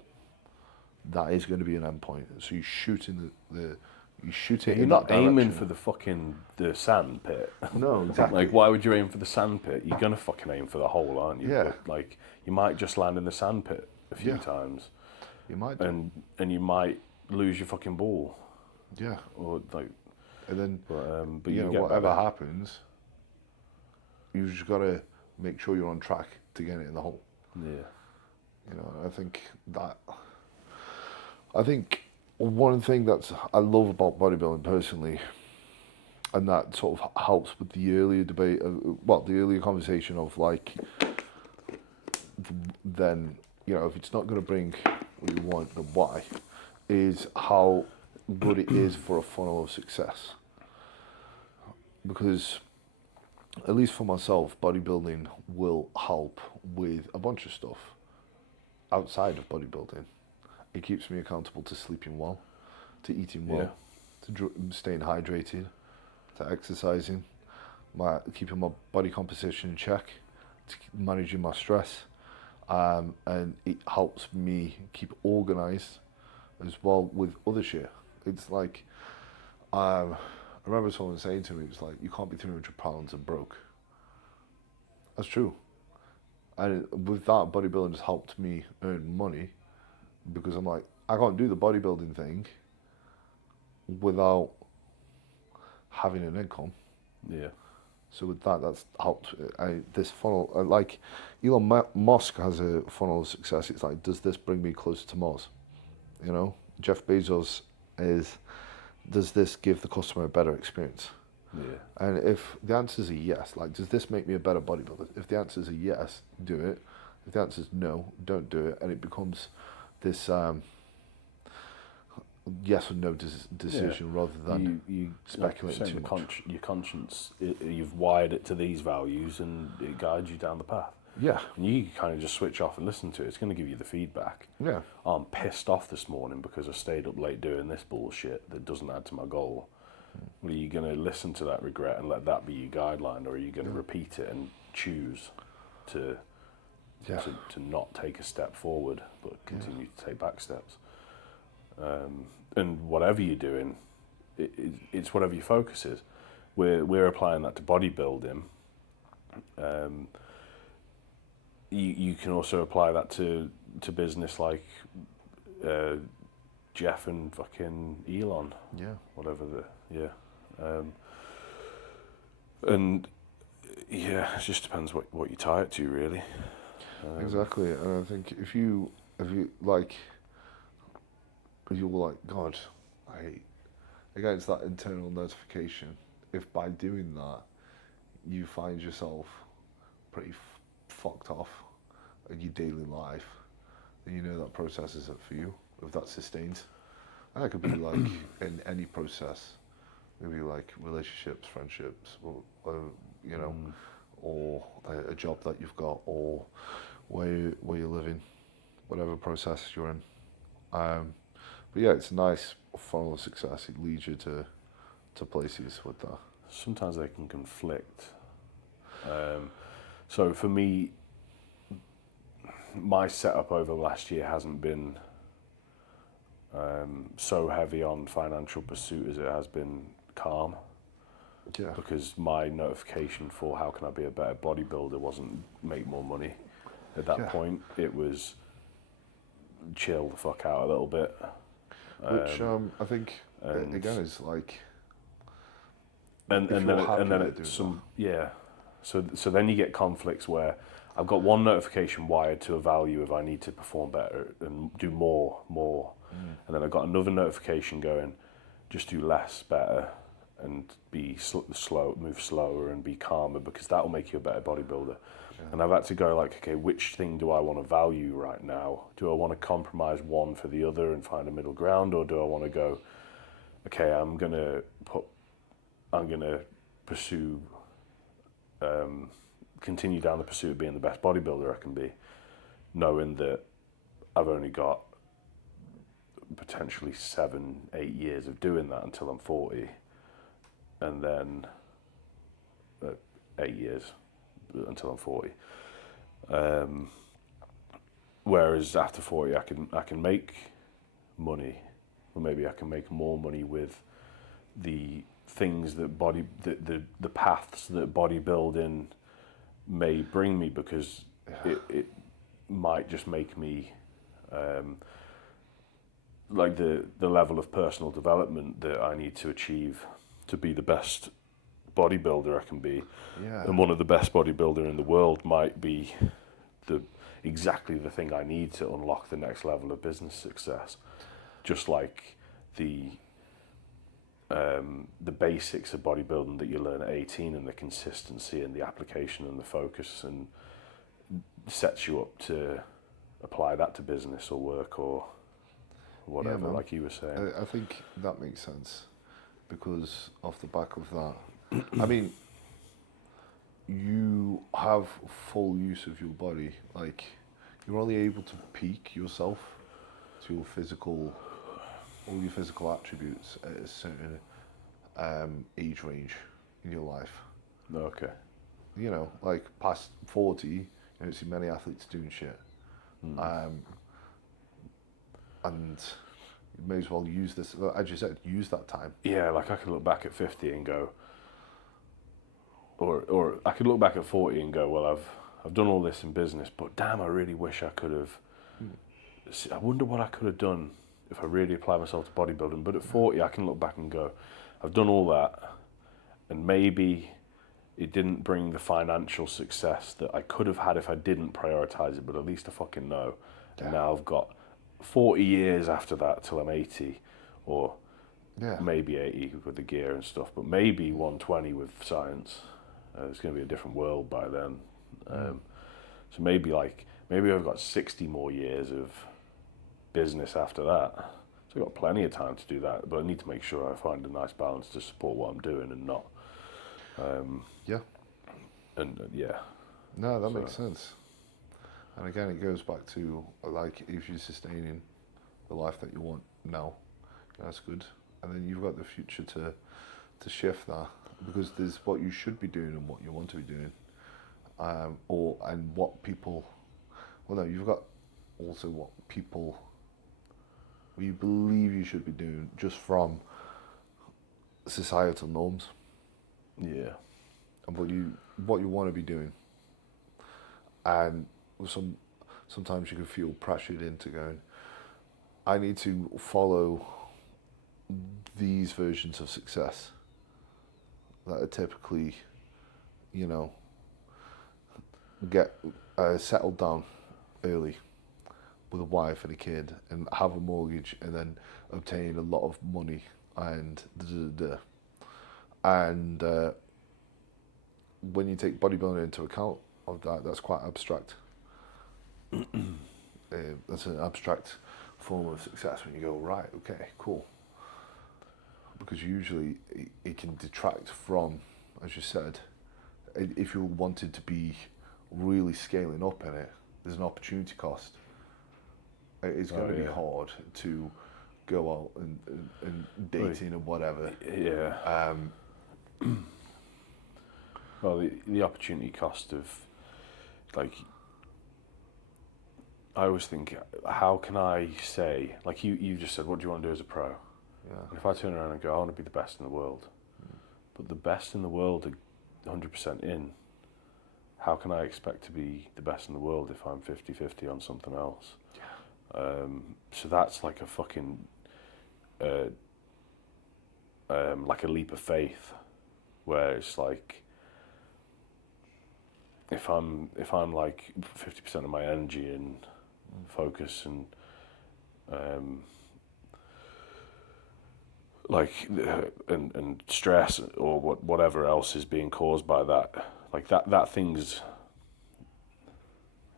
That is going to be an end point. So you shoot in you shoot it You're in not that aiming direction. for the sand pit. No, exactly. Like, why would you aim for the sand pit? You're gonna fucking aim for the hole, aren't you? Yeah. But, like, you might just land in the sand pit a few Yeah. times, You might do. and you might lose your fucking ball, Yeah. or like. And then, But you you know, get whatever better. happens, you just got to make sure you're on track to get it in the hole. Yeah. You know, I think one thing that I love about bodybuilding personally, and that sort of helps with the earlier debate, the earlier conversation of like, then, you know, if it's not going to bring what you want, then why, is how good it is for a funnel of success. Because, at least for myself, bodybuilding will help with a bunch of stuff outside of bodybuilding. It keeps me accountable to sleeping well, to eating well, to staying hydrated, to exercising, keeping my body composition in check, to managing my stress, and it helps me keep organised as well with other shit. It's like, I remember someone saying to me, it's like, you can't be 300 pounds and broke. That's true. And with that, bodybuilding has helped me earn money, because I'm like, I can't do the bodybuilding thing without having an income. Yeah. So with that, that's helped. This funnel, like Elon Musk has a funnel of success. It's like, does this bring me closer to Mars? You know, Jeff Bezos does this give the customer a better experience? Yeah. And if the answer is a yes, like, does this make me a better bodybuilder? If the answer is a yes, do it. If the answer is no, don't do it. And it becomes this yes or no decision rather than you speculating too much. Your conscience, you've wired it to these values, and it guides you down the path. Yeah, And you kind of just switch off and listen to it. It's going to give you the feedback. yeah, Oh, I'm pissed off this morning because I stayed up late doing this bullshit that doesn't add to my goal. Well, are you going to listen to that regret and let that be your guideline, or are you going to repeat it and choose to not take a step forward but continue to take back steps? And whatever you're doing, it's whatever your focus is. We're applying that to bodybuilding. You can also apply that to business, like Jeff and fucking Elon. yeah. Whatever and yeah, it just depends what you tie it to, really. Exactly. And I think if you like, you're like, God, again, it's that internal notification. If by doing that, you find yourself pretty fucked off in your daily life, then you know that process isn't for you, if that's sustained. And that could be like in any process, maybe like relationships, friendships, or you know, or a job that you've got, or where you're living, whatever process you're in. But yeah, it's a nice funnel of success. It leads you to places with that. sometimes they can conflict. So for me, my setup over the last year hasn't been so heavy on financial pursuit as it has been calm. Yeah. Because my notification for how can I be a better bodybuilder wasn't make more money. At that point, it was chill the fuck out a little bit. Which I think again is like, and then it's some yeah. So then you get conflicts where I've got one notification wired to a value if I need to perform better and do more, and then I've got another notification going, just do less, better, and be slow, move slower, and be calmer because that will make you a better bodybuilder. Yeah. And I've had to go like, okay, which thing do I want to value right now? Do I want to compromise one for the other and find a middle ground, or do I want to go, okay, I'm gonna pursue, continue down the pursuit of being the best bodybuilder I can be, knowing that I've only got potentially 7-8 years of doing that until I'm 40, and then 8 years until I'm 40. Whereas after 40, I can make money, or maybe I can make more money with the things that the paths that bodybuilding may bring me, because it might just make me like the level of personal development that I need to achieve to be the best bodybuilder I can be. Yeah. And one of the best bodybuilder in the world might be exactly the thing I need to unlock the next level of business success. Just like the basics of bodybuilding that you learn at 18, and the consistency and the application and the focus, and sets you up to apply that to business or work or whatever, like you were saying. I think that makes sense, because off the back of that, I mean, you have full use of your body. Like, you're only able to peak yourself to your physical, all your physical attributes at a certain age range in your life. Okay. You know, like past 40, you don't see many athletes doing shit. And you may as well use this, as you said, use that time. Yeah, like I could look back at 50 and go, or I could look back at 40 and go, well, I've done all this in business, but damn, I really wish I could have. I wonder what I could have done if I really applied myself to bodybuilding. But at 40, I can look back and go, I've done all that, and maybe it didn't bring the financial success that I could have had if I didn't prioritize it, but at least I fucking know. And now I've got 40 years after that till I'm 80, or maybe 80 with the gear and stuff, but maybe 120 with science. It's going to be a different world by then. So maybe I've got 60 more years of business after that. So I've got plenty of time to do that, but I need to make sure I find a nice balance to support what I'm doing and not. No, that makes sense. And again, it goes back to, like, if you're sustaining the life that you want now, that's good. And then you've got the future to shift that, because there's what you should be doing and what you want to be doing, and what people. Well, no, you've got also what you believe you should be doing, just from societal norms. Yeah. And what you want to be doing. And sometimes you can feel pressured into going, I need to follow these versions of success that are typically, get settled down early with a wife and a kid, and have a mortgage, and then obtain a lot of money, and and when you take bodybuilding into account of that, that's quite abstract. That's an abstract form of success when you go, right, okay, cool. Because usually it can detract from, as you said, if you wanted to be really scaling up in it, there's an opportunity cost. It's going to be hard to go out and dating and whatever. Yeah. Well, the opportunity cost of, like, I always think, how can I say, like you just said, what do you want to do as a pro? Yeah. And if I turn around and go, I want to be the best in the world, but the best in the world are 100% in, how can I expect to be the best in the world if I'm 50-50 on something else? So that's like a fucking, like a leap of faith, where it's like, if I'm like 50% of my energy and focus and like and stress or whatever else is being caused by that, like that thing's,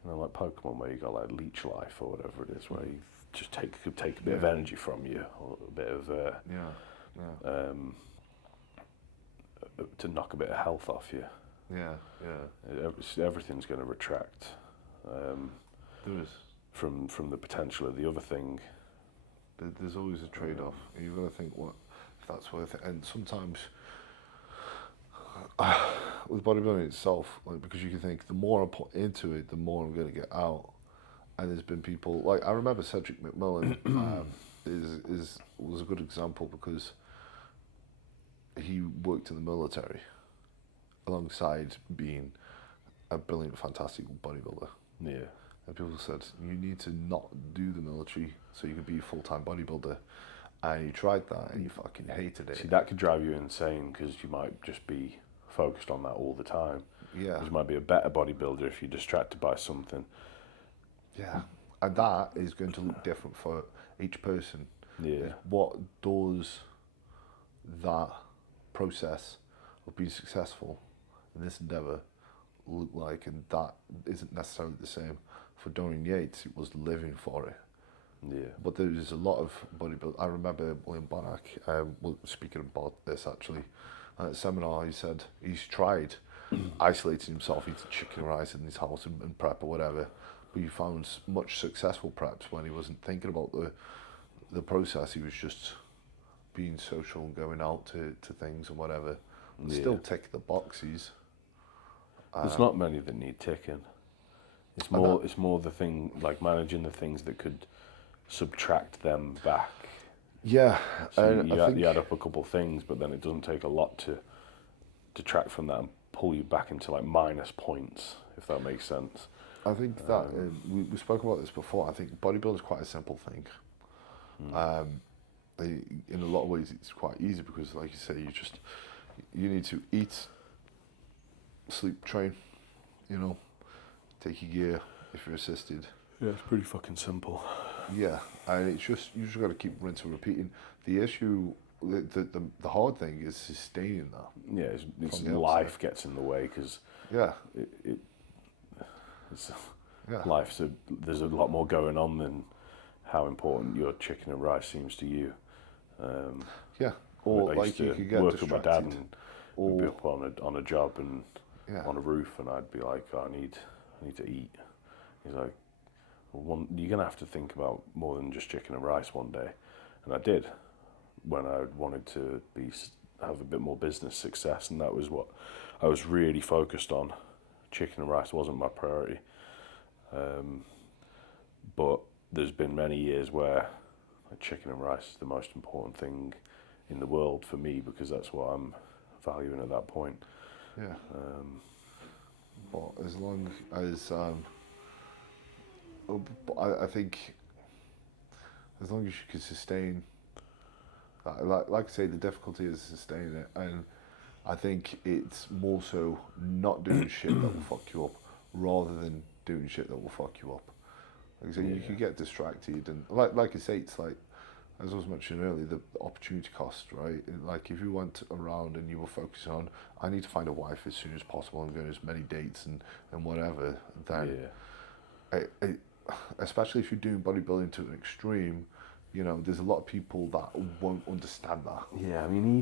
like Pokemon, where you got like leech life or whatever it is, where you just could take a bit of energy from you, or a bit of to knock a bit of health off you. Everything's going to retract from the potential of the other thing. There's always a trade-off. You've got to think what if that's worth it. And sometimes with bodybuilding itself, like, because you can think the more I put into it, the more I'm going to get out. And there's been people like, I remember Cedric McMillan was a good example, because he worked in the military alongside being a brilliant, fantastic bodybuilder. Yeah. And people said, you need to not do the military so you can be a full-time bodybuilder. And you tried that and you fucking hated it. See, that could drive you insane, because you might just be focused on that all the time. Yeah. You might be a better bodybuilder if you're distracted by something. Yeah. And that is going to look different for each person. Yeah. What does that process of being successful in this endeavour look like? And that isn't necessarily the same. For Dorian Yates, it was living for it. Yeah. But there's a lot of bodybuilding. I remember William Bonac, speaking about this actually, at a seminar, he said he's tried isolating himself, eating chicken and rice in his house and prep or whatever, but he found much successful preps when he wasn't thinking about the process. He was just being social and going out to things and whatever. But still tick the boxes. There's not many that need ticking. It's more the thing, like managing the things that could subtract them back. Yeah. So you add up a couple of things, but then it doesn't take a lot to detract from that and pull you back into like minus points, if that makes sense. I think that we spoke about this before. I think bodybuilding is quite a simple thing. In a lot of ways, it's quite easy, because, like you say, you need to eat, sleep, train. Take your gear if you're assisted. Yeah, it's pretty fucking simple. Yeah, and it's just, you just got to keep rinsing and repeating. The issue, the hard thing is sustaining that. Yeah, it's life gets in the way, because there's a lot more going on than how important your chicken and rice seems to you. Or like you could get work distracted. with my dad, and we'd be up on a job and Yeah. on a roof, and I'd be like, oh, I need to eat. He's like, well, you're gonna have to think about more than just chicken and rice one day, and I did when I wanted to have a bit more business success, and that was what I was really focused on. Chicken and rice wasn't my priority, but there's been many years where chicken and rice is the most important thing in the world for me, because that's what I'm valuing at that point. Yeah. But as long as I think as long as you can sustain, like I say, the difficulty is sustaining it, and I think it's more so not doing shit that will fuck you up, rather than doing shit that will fuck you up. Like I say, you can get distracted, and like I say, it's like, as I was mentioning earlier, the opportunity cost, right? Like, if you went around and you were focusing on, I need to find a wife as soon as possible and go on as many dates and whatever, then, especially if you're doing bodybuilding to an extreme, there's a lot of people that won't understand that. Yeah, I mean,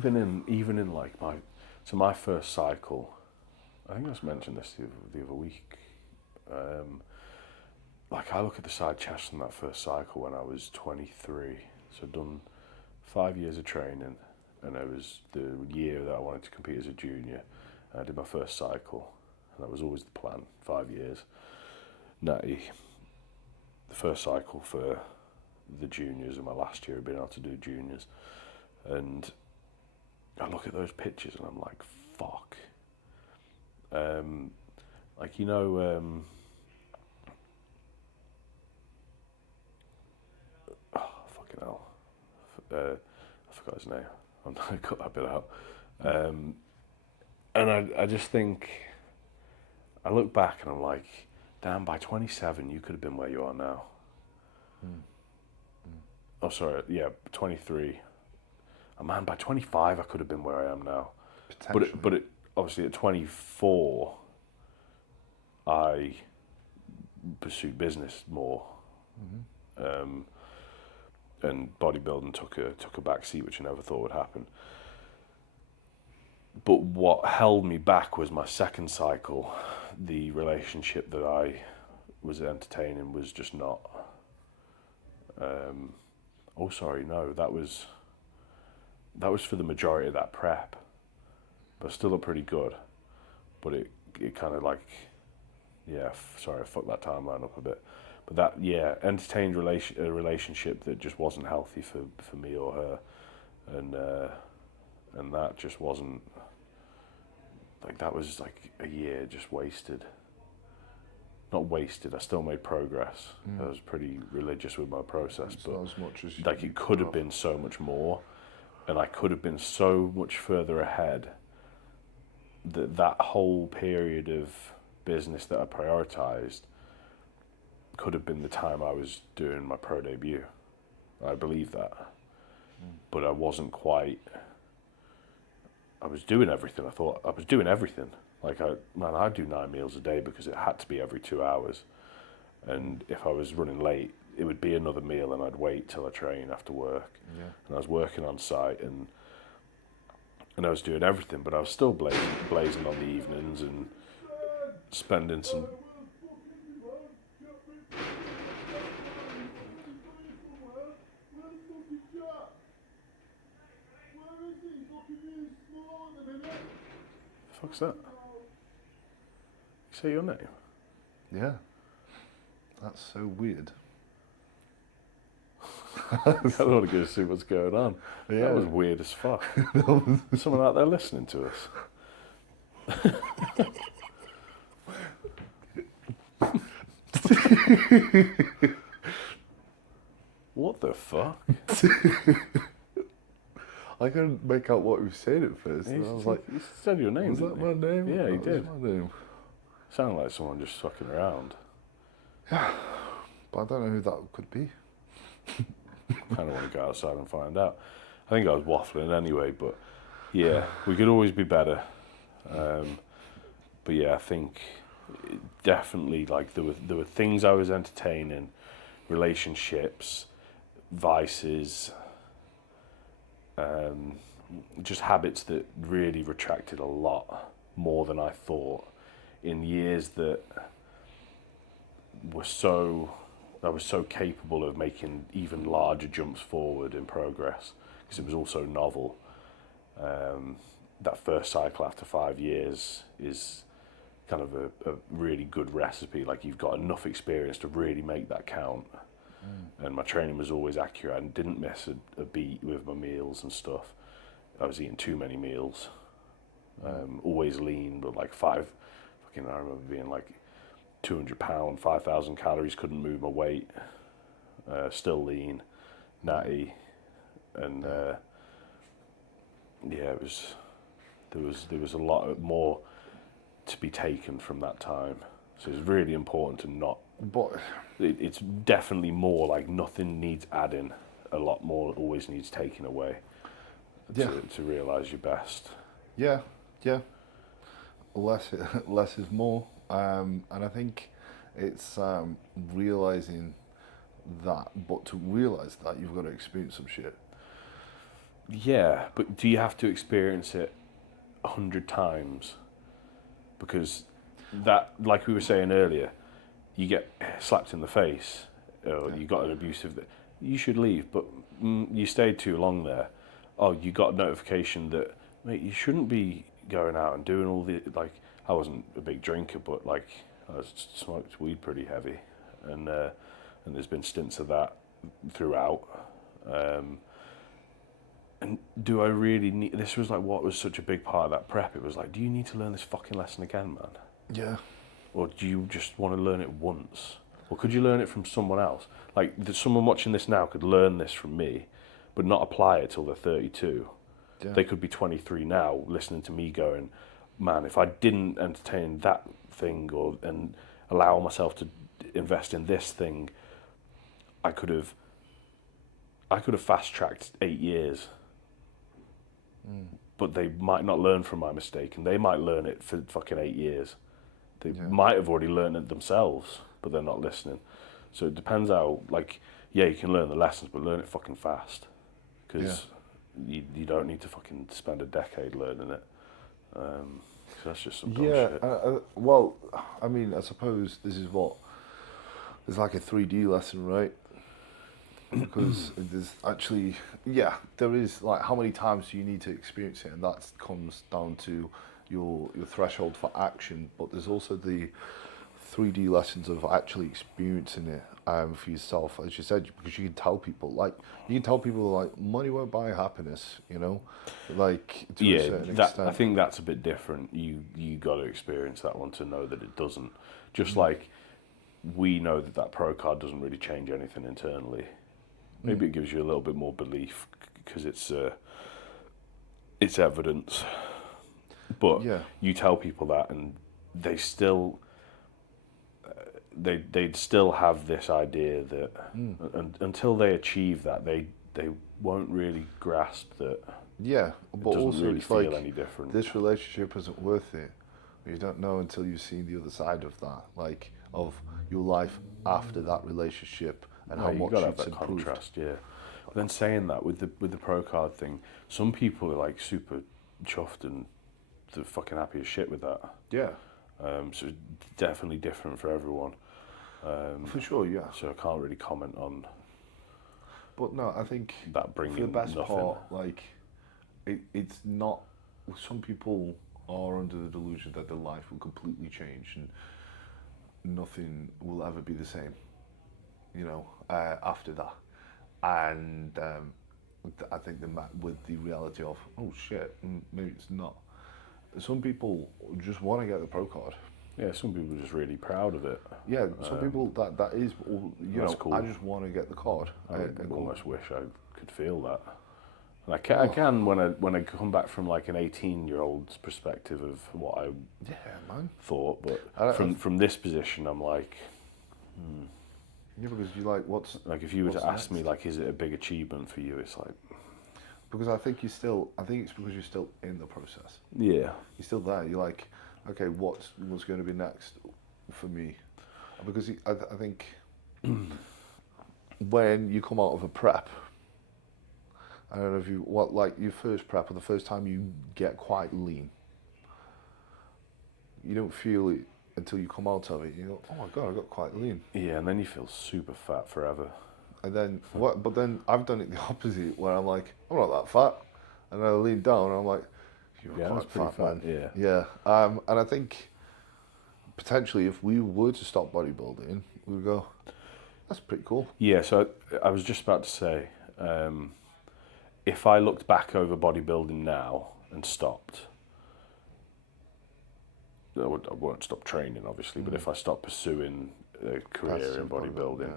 even in like my first cycle, I think I just mentioned this the other week. Like, I look at the side chest from that first cycle when I was 23. So I'd done 5 years of training, and it was the year that I wanted to compete as a junior, I did my first cycle, and that was always the plan, 5 years. Natty, the first cycle for the juniors, and my last year of being able to do juniors. And I look at those pictures and I'm like, fuck. Like, you know, fucking hell. I forgot his name. I'm not going to cut that bit out. And I just think, I look back and I'm like, damn, by 27, you could have been where you are now. Oh, sorry, yeah, 23. Oh, man, by 25, I could have been where I am now. But it obviously at 24, I pursued business more. And bodybuilding took a back seat, which I never thought would happen. But what held me back was my second cycle. The relationship that I was entertaining was just not. Oh, sorry, no, that was for the majority of that prep. But still looked pretty good. But it kind of like, yeah, sorry, I fucked that timeline up a bit. But that, yeah, entertained a relationship that just wasn't healthy for me or her. And that just wasn't, like, that was like a year just wasted. Not wasted, I still made progress. I was pretty religious with my process, It's but not as much as like it could have been so much more, and I could have been so much further ahead. That whole period of business that I prioritized could have been the time I was doing my pro debut. I believe that. But I wasn't quite. I was doing everything. I thought I was doing everything. Like, I'd do 9 meals a day because it had to be every 2 hours. And if I was running late, it would be another meal, and I'd wait till I train after work. Yeah. And I was working on site, and I was doing everything, but I was still blazing on the evenings and spending some. The fuck's that? Say your name. Yeah. That's so weird. I don't want to go see what's going on. Yeah. That was weird as fuck. Someone out there listening to us. What the fuck? I couldn't make out what he was saying at first. And I was like, he said your name. was that my name? Yeah, he That did. was my name. Sounded like someone just fucking around. Yeah. But I don't know who that could be. Kind of want to go outside and find out. I think I was waffling anyway, but yeah, we could always be better. But yeah, I think definitely, like, there were things I was entertaining, relationships, vices, just habits that really retracted a lot more than I thought in years that I was so capable of making even larger jumps forward in progress because it was also novel. That first cycle after 5 years is kind of a really good recipe. Like, you've got enough experience to really make that count. And my training was always accurate. I didn't miss a beat with my meals and stuff. I was eating too many meals. Always lean, but like I remember being like 200 pound, 5,000 calories, couldn't move my weight. Still lean, natty, and yeah, there was a lot more to be taken from that time. So it's really important to not. But It's definitely more like nothing needs adding, a lot more always needs taking away. To realise your best. yeah. Less is more. And I think it's realising that, but to realise that you've got to experience some shit. Yeah, but do you have to experience it 100 times? Because that, like we were saying earlier, you get slapped in the face, or you got an abusive, you should leave, but you stayed too long there. Oh, you got a notification that, mate, you shouldn't be going out and doing all the, like, I wasn't a big drinker, but like I smoked weed pretty heavy, and there's been stints of that throughout. And do I really need? This was like what was such a big part of that prep. It was like, do you need to learn this fucking lesson again, man? Yeah. Or do you just want to learn it once? Or could you learn it from someone else? Like, someone watching this now could learn this from me, but not apply it till they're 32. Yeah. They could be 23 now, listening to me going, man, if I didn't entertain that thing and allow myself to invest in this thing, I could have fast-tracked 8 years. But they might not learn from my mistake, and they might learn it for fucking 8 years. They might have already learned it themselves, but they're not listening. So it depends how, like, yeah, you can learn the lessons, but learn it fucking fast. Because you don't need to fucking spend a decade learning it. Cause that's just some dumb shit. Well, I mean, I suppose this is it's like a 3D lesson, right? Because there's actually, there is, like, how many times do you need to experience it, and that comes down to your threshold for action. But there's also the 3D lessons of actually experiencing it for yourself, as you said, because you can tell people, like, money won't buy happiness, you know, like, to a certain extent. I think that's a bit different. You got to experience that one to know that it doesn't. Just like we know that pro card doesn't really change anything internally. Maybe it gives you a little bit more belief because it's evidence. But you tell people that, and they still they'd still have this idea that until they achieve that, they won't really grasp that. Yeah, but it doesn't also really it's feel like any different. This relationship isn't worth it. You don't know until you've seen the other side of that, like of your life after that relationship and how much gotta it's have that improved. contrast, But then saying that with the pro card thing, some people are like super chuffed and they're fucking happy as shit with that. Yeah. So it's definitely different for everyone. For sure, yeah. So I can't really comment on. But no, I think that bringing for the best nothing. part, like it's not. Some people are under the delusion that their life will completely change and nothing will ever be the same. You know, after that, and I think they met with the reality of, oh shit, maybe it's not. Some people just want to get the pro card. Yeah, some people are just really proud of it. Yeah, some people that is, you know, cool. I just want to get the card. I almost wish I could feel that. And I can when I come back from like an 18-year-old's perspective of what I thought, but from this position, I'm like, Yeah, because you like what's like if you were to ask next? me like, is it a big achievement for you? It's like, because I think it's because you're still in the process. Yeah, You're still there. You're like, okay, what's going to be next for me? Because I think when you come out of a prep, I don't know if like your first prep or the first time you get quite lean, you don't feel it until you come out of it. You go, oh my God, I got quite lean. Yeah, and then you feel super fat forever. And then but then I've done it the opposite, where I'm like, I'm not that fat, and then I lean down and I'm like, you're quite pretty fat, man. Yeah. And I think potentially if we were to stop bodybuilding, we would go, that's pretty cool. Yeah, so I was just about to say, if I looked back over bodybuilding now and stopped, I won't stop training, obviously, but if I stopped pursuing a career in bodybuilding,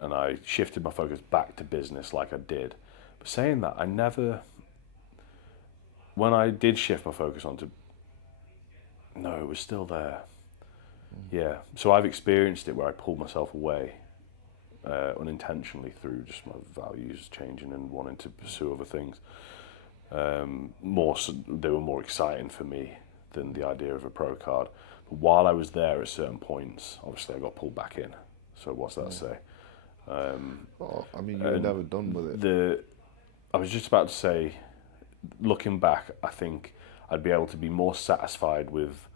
and I shifted my focus back to business like I did, but saying that, when I did shift my focus onto, no, it was still there. Yeah, so I've experienced it where I pulled myself away unintentionally through just my values changing and wanting to pursue other things. They were more exciting for me than the idea of a pro card. But while I was there at certain points, obviously I got pulled back in. So what's that say? Well, I mean, you're never done with it. I was just about to say, looking back, I think I'd be able to be more satisfied with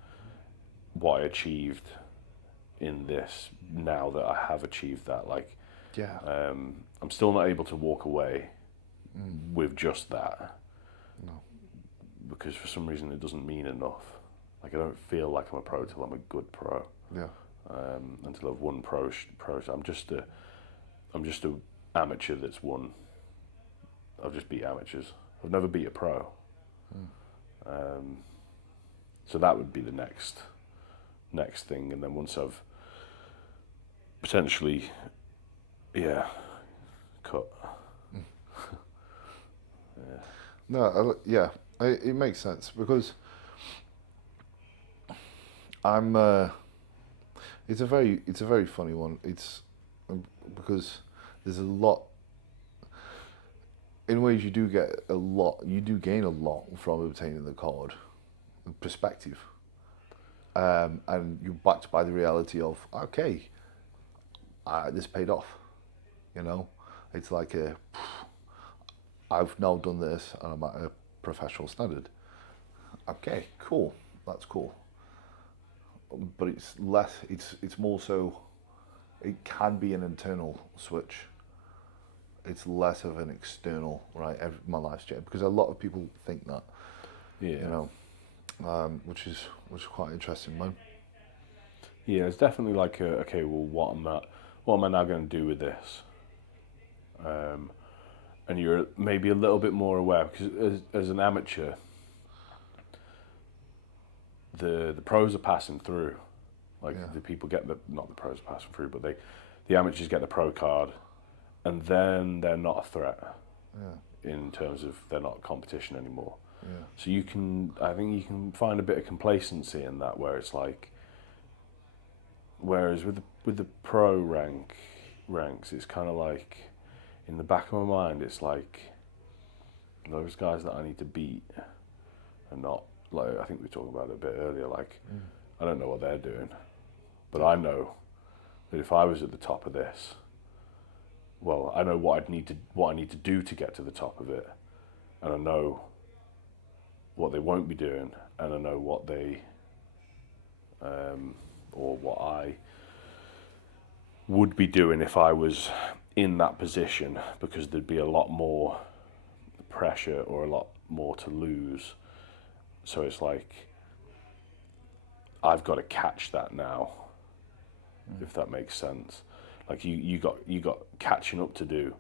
what I achieved in this now that I have achieved that. Like, I'm still not able to walk away with just that. No. because for some reason it doesn't mean enough. Like I don't feel like I'm a pro till I'm a good pro. Yeah. Until I've won pro. I'm just a amateur that's won. I've just beat amateurs. I've never beat a pro. So that would be the next thing, and then once I've potentially, cut. No, it makes sense because I'm. It's a very funny one. It's because there's a lot. In ways, you do get a lot. You do gain a lot from obtaining the card, perspective, and you're backed by the reality of okay, this paid off. You know, it's like I've now done this and I'm at a professional standard. Okay, cool. That's cool. But it's less. It's more so. It can be an internal switch. It's less of an external, right? My life's changed because a lot of people think that. Yeah. You know, which is quite interesting, man. Yeah, it's definitely like okay. Well, what am I now going to do with this? And you're maybe a little bit more aware because as an amateur, the pros are passing through. Like the people get not the pros are passing through, but the amateurs get the pro card, and then they're not a threat. Yeah. In terms of they're not competition anymore. Yeah. So I think you can find a bit of complacency in that, where it's like, whereas with the pro ranks, it's kind of like, in the back of my mind, it's like, those guys that I need to beat are not, like, I think we were talking about it a bit earlier, like, I don't know what they're doing, but I know that if I was at the top of this, well, I know what I need to do to get to the top of it, and I know what they won't be doing, and I know what they, or what I would be doing if I was in that position, because there'd be a lot more pressure or a lot more to lose. So it's like, I've got to catch that now, if that makes sense. Like you got catching up to do,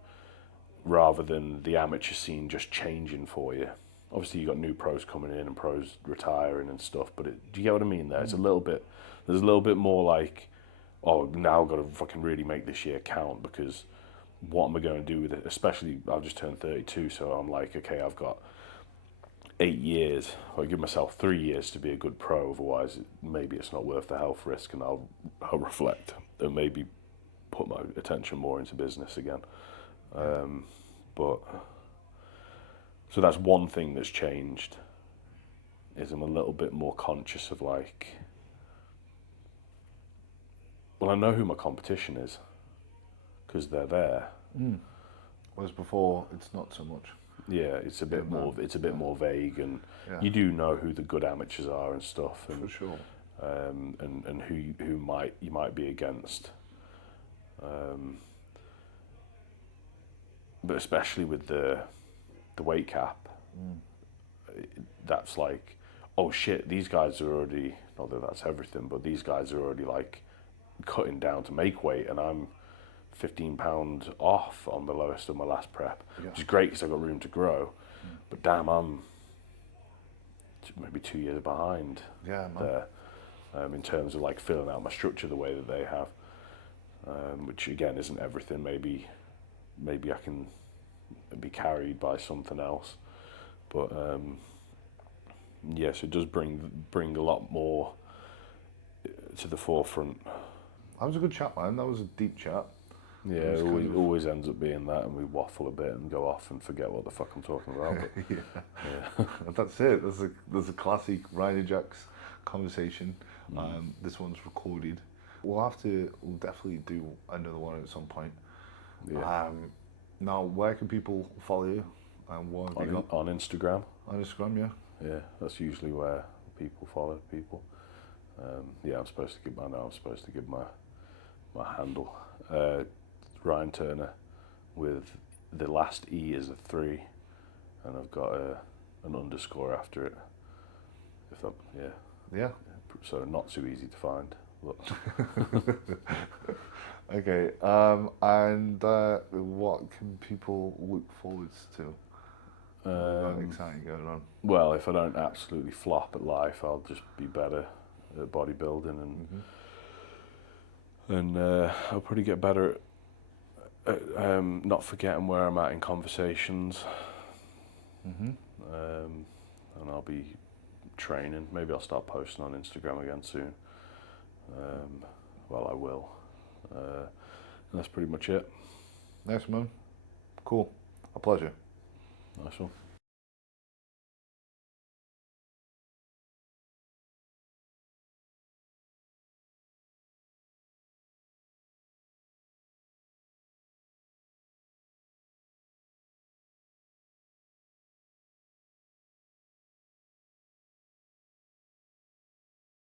rather than the amateur scene just changing for you. Obviously, you got new pros coming in and pros retiring and stuff. But do you get what I mean? There, it's a little bit. There's a little bit more like, oh, now I've got to fucking really make this year count, because what am I going to do with it? Especially, I've just turned 32, so I'm like, okay, I've got 8 years. I give myself 3 years to be a good pro. Otherwise, maybe it's not worth the health risk, and I'll reflect and maybe put my attention more into business again. But so that's one thing that's changed, is I'm a little bit more conscious of like, well, I know who my competition is because they're there. Whereas before, it's not so much. Yeah, it's a bit more. It's a bit more vague, and you do know who the good amateurs are and stuff. And, for sure. And who you might be against. But especially with the weight cap, that's like, oh shit, these guys are already, not that that's everything, but these guys are already like cutting down to make weight, and I'm 15 pounds off on the lowest of my last prep, which is great because I've got room to grow. But damn, I'm maybe 2 years behind there, in terms of like filling out my structure the way that they have, which again isn't everything. Maybe I can be carried by something else, but yes, it does bring a lot more to the forefront. That was a good chat, man. That was a deep chat. Yeah, it always ends up being that, and we waffle a bit and go off and forget what the fuck I'm talking about. But, yeah. That's it. There's a classic Ryan and Jack's conversation. This one's recorded. We'll definitely do another one at some point. Yeah. Now, where can people follow you? And what have you got? On Instagram. On Instagram, yeah. Yeah, that's usually where people follow people. I'm supposed to give my handle. Ryan Turner, with the last E as a 3, and I've got a an underscore after it. If that, yeah. Yeah. So not too easy to find. But Okay. And what can people look forward to? What exciting going on? well, if I don't absolutely flop at life, I'll just be better at bodybuilding, and I'll probably get better at not forgetting where I'm at in conversations. And I'll be training. Maybe I'll start posting on Instagram again soon. Well, I will. And that's pretty much it. Nice, man. Cool. A pleasure. Nice one.